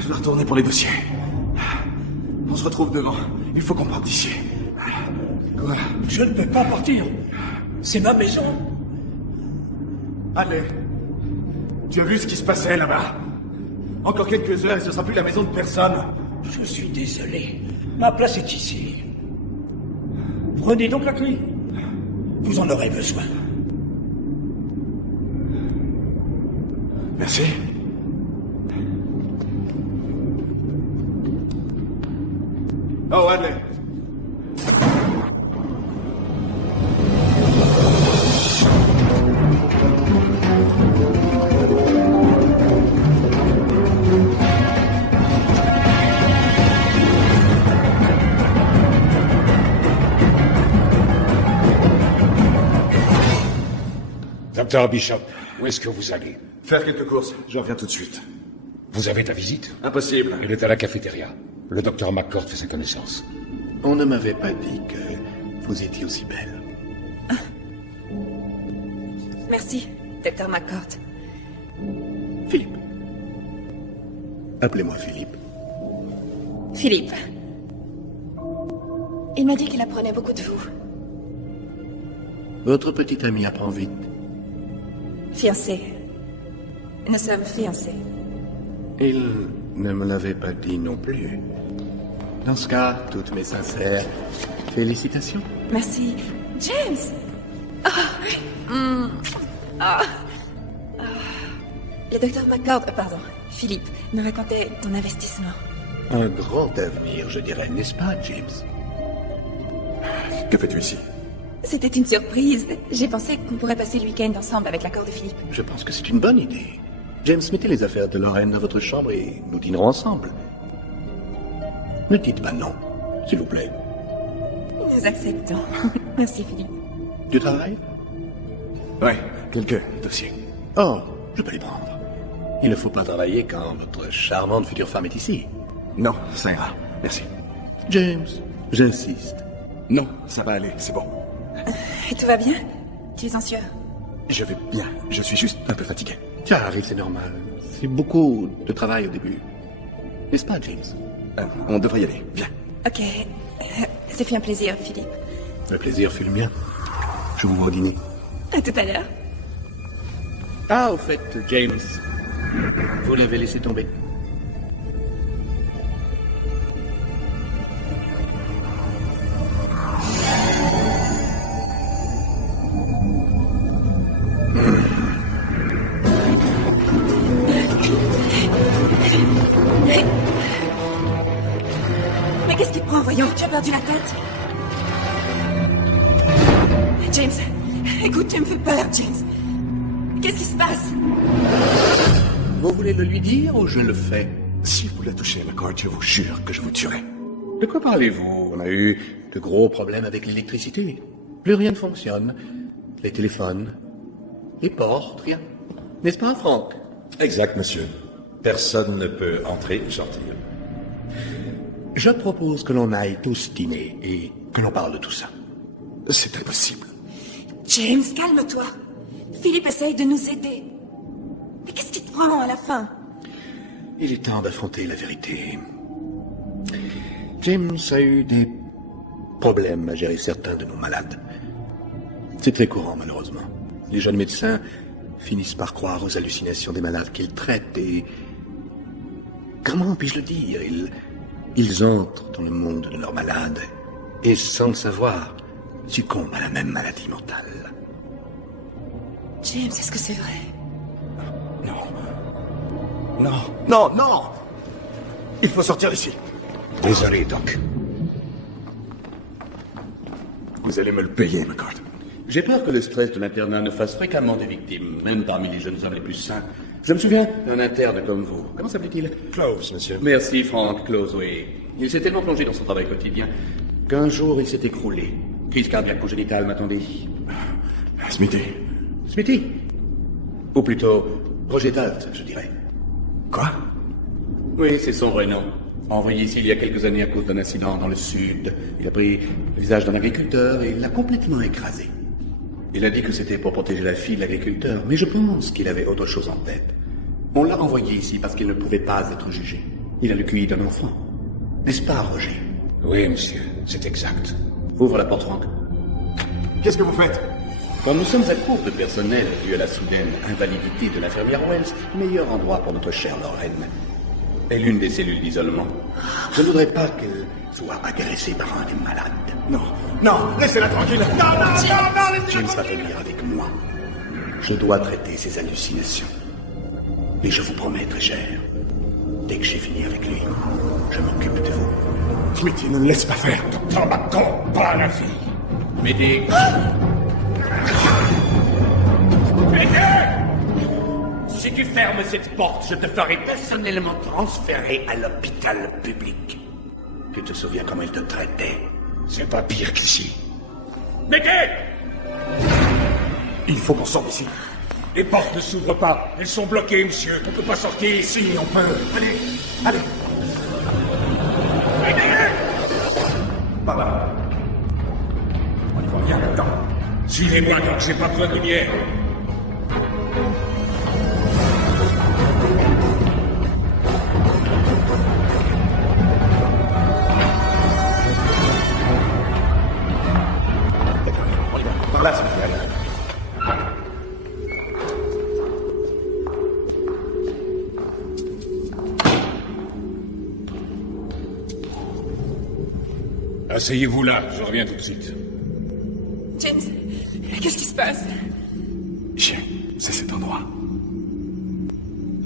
Je dois retourner pour les dossiers. On se retrouve devant. Il faut qu'on parte d'ici. Quoi? Je ne peux pas partir. C'est ma maison. Allez. Tu as vu ce qui se passait là-bas? Encore quelques heures et ce sera plus la maison de personne. Je suis désolé. Ma place est ici. Prenez donc la clé. Vous en aurez besoin. Merci. Oh, Adley. Docteur Bishop, où est-ce que vous allez? Faire quelques courses. Je reviens tout de suite. Vous avez ta visite? Impossible. Il est à la cafétéria. Le docteur McCord fait sa connaissance. On ne m'avait pas dit que vous étiez aussi belle. Merci, Dr. McCord. Philippe. Appelez-moi Philippe. Philippe. Il m'a dit qu'il apprenait beaucoup de vous. Votre petit ami apprend vite. Fiancé. Nous sommes fiancés. Il ne me l'avait pas dit non plus. Dans ce cas, toutes mes sincères félicitations. Merci. James! Le docteur McCord, pardon, Philippe, me racontait ton investissement. Un grand avenir, je dirais, n'est-ce pas, James? Que fais-tu ici? C'était une surprise. J'ai pensé qu'on pourrait passer le week-end ensemble avec l'accord de Philippe. Je pense que c'est une bonne idée. James, mettez les affaires de Lorraine dans votre chambre et nous dînerons ensemble. Ne dites pas non, s'il vous plaît. Nous acceptons. Merci, Philippe. Du travail? Oui, quelques dossiers. Oh, je peux les prendre. Il ne faut pas travailler quand votre charmante future femme est ici. Non, ça ira. Merci. James, j'insiste. Non, ça va aller, c'est bon. Tout va bien? Tu es anxieux? Je vais bien, je suis juste un peu fatigué. Ça arrive, c'est normal. C'est beaucoup de travail au début. N'est-ce pas, James? On devrait y aller, viens. Ok. Ça fait un plaisir, Philippe. Le plaisir fut le mien. Je vous vois au dîner. À tout à l'heure. Ah, au fait, James, vous l'avez laissé tomber. Mais qu'est-ce qui te prend, voyons? Tu as perdu la tête? James, écoute, tu me fais peur, James. Qu'est-ce qui se passe? Vous voulez le lui dire ou je le fais? Si vous la touchez, McCord, je vous jure que je vous tuerai. De quoi parlez-vous? On a eu de gros problèmes avec l'électricité. Plus rien ne fonctionne. Les téléphones, les portes, rien. N'est-ce pas, Franck? Exact, monsieur. Personne ne peut entrer ou sortir. Je propose que l'on aille tous dîner et que l'on parle de tout ça. C'est impossible. James, calme-toi. Philippe essaye de nous aider. Mais qu'est-ce qui te prend à la fin? Il est temps d'affronter la vérité. James a eu des problèmes à gérer certains de nos malades. C'est très courant, malheureusement. Les jeunes médecins finissent par croire aux hallucinations des malades qu'ils traitent et... Comment puis-je le dire? Ils entrent dans le monde de leurs malades et, sans le savoir, succombent à la même maladie mentale. James, est-ce que c'est vrai? Non. Non, non! Il faut sortir d'ici. Désolé, Doc. Vous allez me le payer, McCord. J'ai peur que le stress de l'internat ne fasse fréquemment des victimes, même parmi les jeunes hommes les plus sains. Je me souviens d'un interne comme vous. Comment s'appelait-il? Cloves, monsieur. Merci, Frank Close, oui. Il s'est tellement plongé dans son travail quotidien qu'un jour il s'est écroulé. Crise cardiaque congénitale, m'a-t-on dit. Smithy. Smithy? Ou plutôt, Roger Dalt, je dirais. Quoi? Oui, c'est son vrai nom. Envoyé ici il y a quelques années à cause d'un incident dans le sud. Il a pris le visage d'un agriculteur et l'a complètement écrasé. Il a dit que c'était pour protéger la fille de l'agriculteur, mais je pense qu'il avait autre chose en tête. On l'a envoyé ici parce qu'il ne pouvait pas être jugé. Il a le QI d'un enfant. N'est-ce pas, Roger? Oui, monsieur, c'est exact. Ouvre la porte, Franck. Qu'est-ce que vous faites? Quand nous sommes à court de personnel dû à la soudaine invalidité de l'infirmière Wells, meilleur endroit pour notre chère Lorraine est l'une des cellules d'isolement. Je ne voudrais pas qu'elle soit agressée par un des malades. Non, non, laissez-la tranquille. Non, non, non, non, James va venir avec moi. Je dois traiter ses hallucinations. Et je vous promets, très cher, dès que j'ai fini avec lui, je m'occupe de vous. Smithy, ne le laisse pas faire. Docteur McCord, pas la fille. Médée. Si tu fermes cette porte, je te ferai personnellement transférer à l'hôpital public. Tu te souviens comment il te traitait? C'est pas pire qu'ici. Médée! Il faut qu'on sorte d'ici. Les portes ne s'ouvrent pas. Elles sont bloquées, monsieur. On peut pas sortir. Si, on peut. Allez, allez. Par là. On n'y voit rien là-dedans. Suivez-moi, donc j'ai pas besoin de lumière. On y va. Par là, s'il vous plaît. Asseyez-vous là, je reviens tout de suite. James, qu'est-ce qui se passe? Jim, c'est cet endroit.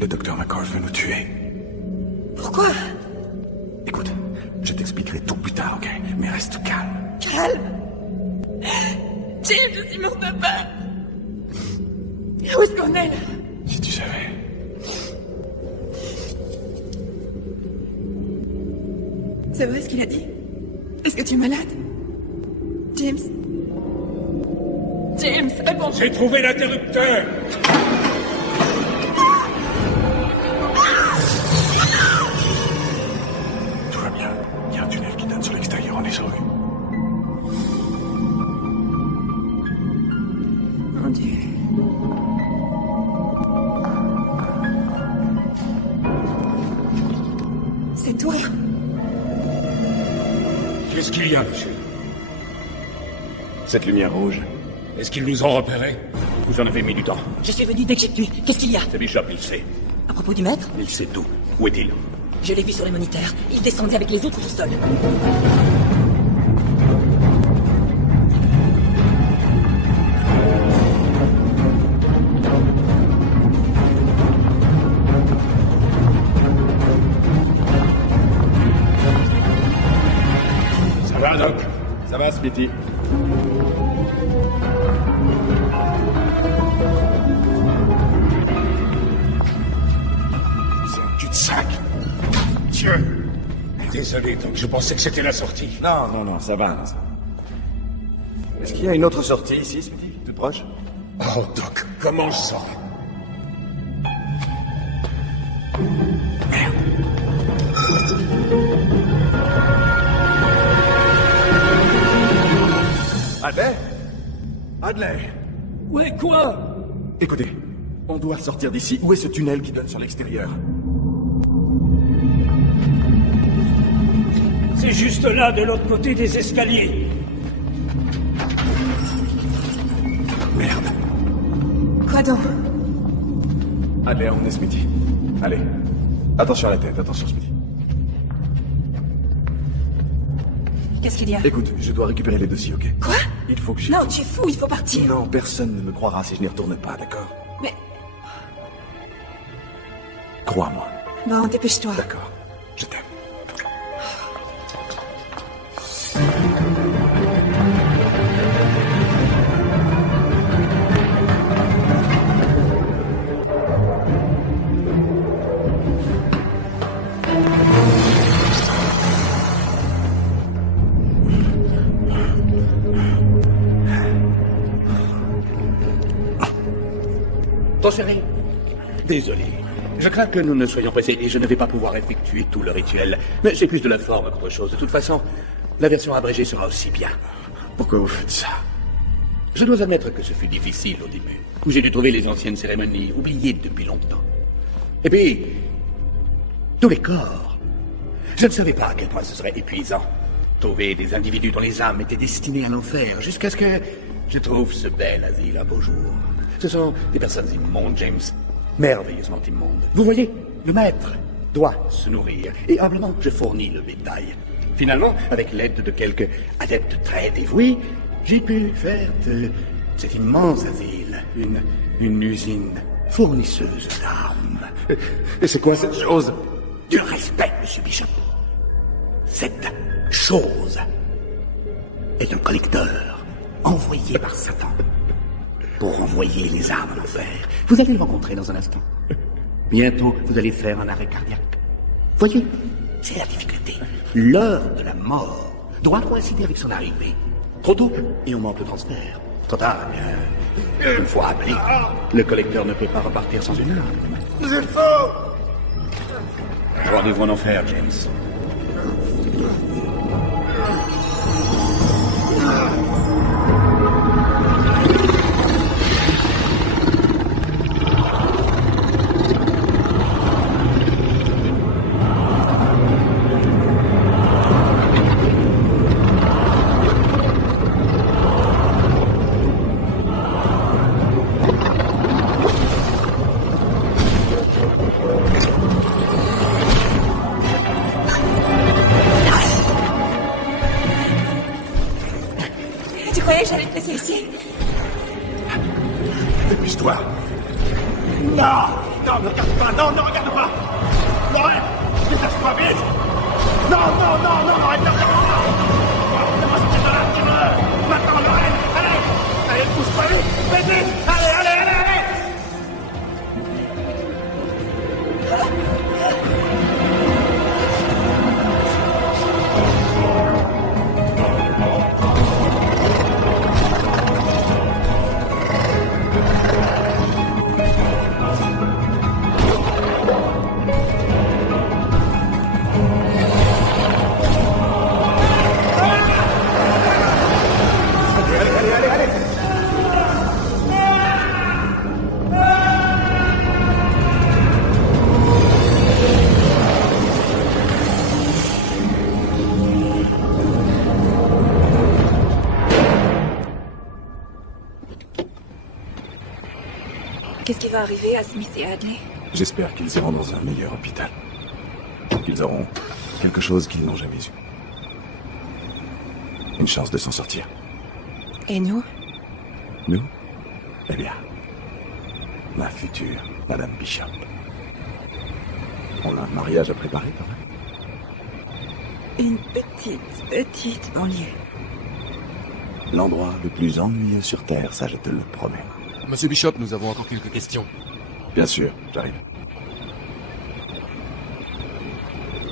Le docteur McCord veut nous tuer. Pourquoi? Écoute, je t'expliquerai tout plus tard, ok? Mais reste calme. Calme. James, je suis mon papa. Où est-ce qu'on est là? Si tu savais. C'est vrai ce qu'il a dit? Est-ce que tu es malade? James? James, réponds. J'ai trouvé l'interrupteur. Tout va bien. Il y a un tunnel qui donne sur l'extérieur, on est sur rue. Mon Dieu. C'est toi. Qu'est-ce qu'il y a, monsieur? Cette lumière rouge. Est-ce qu'ils nous ont repérés? Vous en avez mis du temps. Je suis venu dès que j'ai pu. Qu'est-ce qu'il y a? C'est Bishop, il sait. À propos du maître? Il sait tout. Où est-il? Je l'ai vu sur les moniteurs. Il descendait avec les autres au sol. Ça va, Doc? Ça va, Smithy? C'est un cul-de-sac. Dieu! Désolé, Doc, je pensais que c'était la sortie. Non, ça va. Est-ce qu'il y a une autre sortie ici, Smithy? Toute proche? Oh, Doc, comment je sors? Merde. Adley? Adley? Ouais, quoi? Écoutez, on doit sortir d'ici. Où est ce tunnel qui donne sur l'extérieur? C'est juste là, de l'autre côté des escaliers. Merde. Quoi donc? Adley, on est Smithy. Allez. Attention à la tête, attention, Smithy. Qu'est-ce qu'il y a? Écoute, je dois récupérer les dossiers, ok? Quoi? Il faut que j'y... Non, tu es fou, il faut partir. Non, personne ne me croira si je n'y retourne pas, d'accord? Mais... Crois-moi. Bon, dépêche-toi. D'accord. Je t'aime. Trop serré. Désolé. Je crains que nous ne soyons pressés et je ne vais pas pouvoir effectuer tout le rituel. Mais c'est plus de la forme qu'autre chose. De toute façon, la version abrégée sera aussi bien. Pourquoi vous faites ça? Je dois admettre que ce fut difficile au début. J'ai dû trouver les anciennes cérémonies, oubliées depuis longtemps. Et puis, tous les corps. Je ne savais pas à quel point ce serait épuisant. Trouver des individus dont les âmes étaient destinées à l'enfer, jusqu'à ce que je trouve ce bel asile un beau jour. Ce sont des personnes immondes, James. Merveilleusement immondes. Vous voyez, le maître doit se nourrir. Et humblement, je fournis le bétail. Finalement, avec l'aide de quelques adeptes très dévoués, j'ai pu faire de cet immense asile une usine fournisseuse d'armes. Et c'est quoi cette chose? Du respect, monsieur Bishop. Cette chose est un collecteur envoyé par Satan pour envoyer les armes en enfer. Vous allez le rencontrer dans un instant. Bientôt, vous allez faire un arrêt cardiaque. Voyez, c'est la difficulté. L'heure de la mort doit coïncider avec son arrivée. Trop tôt, et on manque le transfert. Trop tard, une fois appris, le collecteur ne peut pas repartir sans une arme. Vous êtes faux! Que devons en faire, James? Tu croyais que j'allais te laisser ici? Dépêche-toi. Non! Non, ne regarde pas! Non, ne regarde pas! Lorraine! Détache-toi vite! Non, non, non, non, Lorraine, ne regarde pas! Fais-moi sortir de là, tire-le! Maintenant, Lorraine! Allez! Allez, pousse-toi vite! Vite, vite! Allez, allez, allez, allez! Qu'est-ce qui va arriver à Smith et Hadley? J'espère qu'ils iront dans un meilleur hôpital. Qu'ils auront quelque chose qu'ils n'ont jamais eu. Une chance de s'en sortir. Et nous? Nous? Eh bien, ma future Madame Bishop. On a un mariage à préparer, quand même. Une petite banlieue. L'endroit le plus ennuyeux sur Terre, ça je te le promets. Monsieur Bishop, nous avons encore quelques questions. Bien sûr, j'arrive.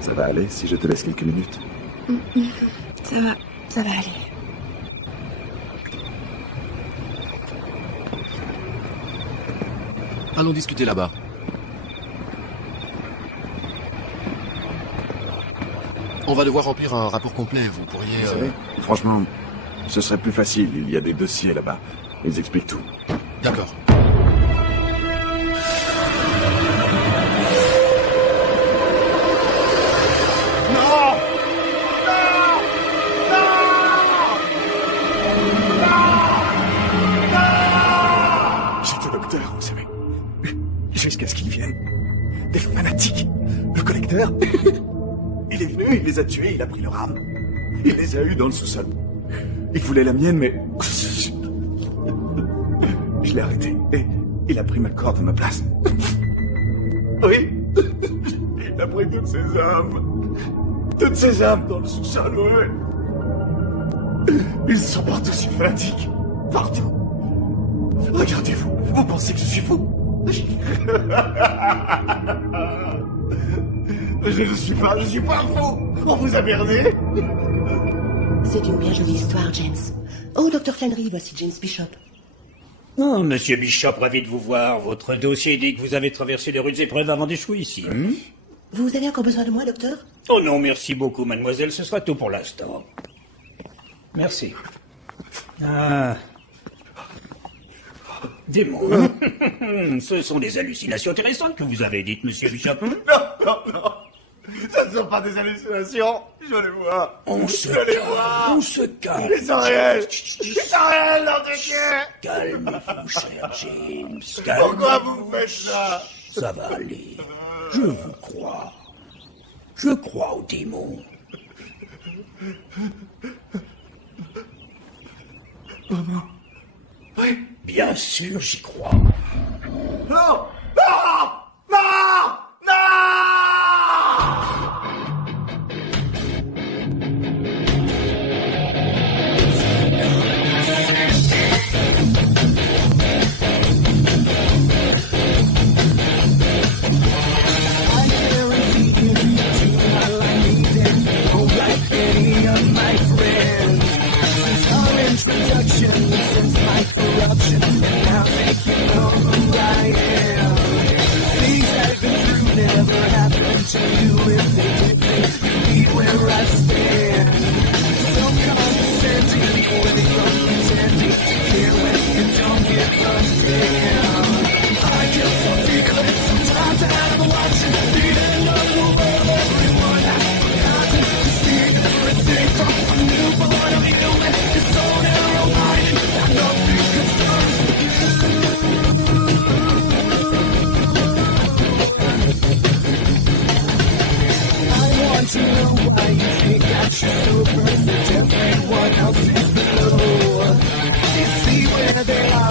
Ça va aller si je te laisse quelques minutes? Ça va aller. Allons discuter là-bas. On va devoir remplir un rapport complet, vous pourriez... Vous savez, franchement, ce serait plus facile. Il y a des dossiers là-bas. Ils expliquent tout. D'accord. Non! Non! Non! J'étais docteur, vous savez. Jusqu'à ce qu'ils viennent. Des fanatiques. Le collecteur. Il est venu, il les a tués, il a pris leur âme. Il les a eus dans le sous-sol. Il voulait la mienne, mais... Je l'ai arrêté. Et il a pris ma corde à ma place. Oui. Il a pris toutes ses âmes. Toutes ses âmes dans le sous-sol, ouais. Ils sont partout si fanatiques. Partout. Regardez-vous. Vous pensez que je suis fou? Je ne suis pas fou. On vous a merdé. C'est une bien jolie histoire, James. Oh, Dr. Flannery, voici James Bishop. Oh, Monsieur Bishop, ravi de vous voir. Votre dossier dit que vous avez traversé de rudes épreuves avant d'échouer ici. Vous avez encore besoin de moi, docteur? Oh non, merci beaucoup, mademoiselle. Ce sera tout pour l'instant. Merci. Ah. Démon. Ce sont des hallucinations intéressantes que vous avez dites, Monsieur Bishop. Non. Ce ne sont pas des hallucinations. Je les vois. On se calme. Ils sont réels. Ils sont réels, nom de Dieu. Calmez-vous, cher James. Pourquoi vous me faites ça? Ça va aller. Je vous crois. Je crois aux démons. Maman. Oui. Bien sûr, j'y crois. Non! Non! Non! Non! Introduction since my why you think that you're so perfect. Everyone else is below. You see where they are.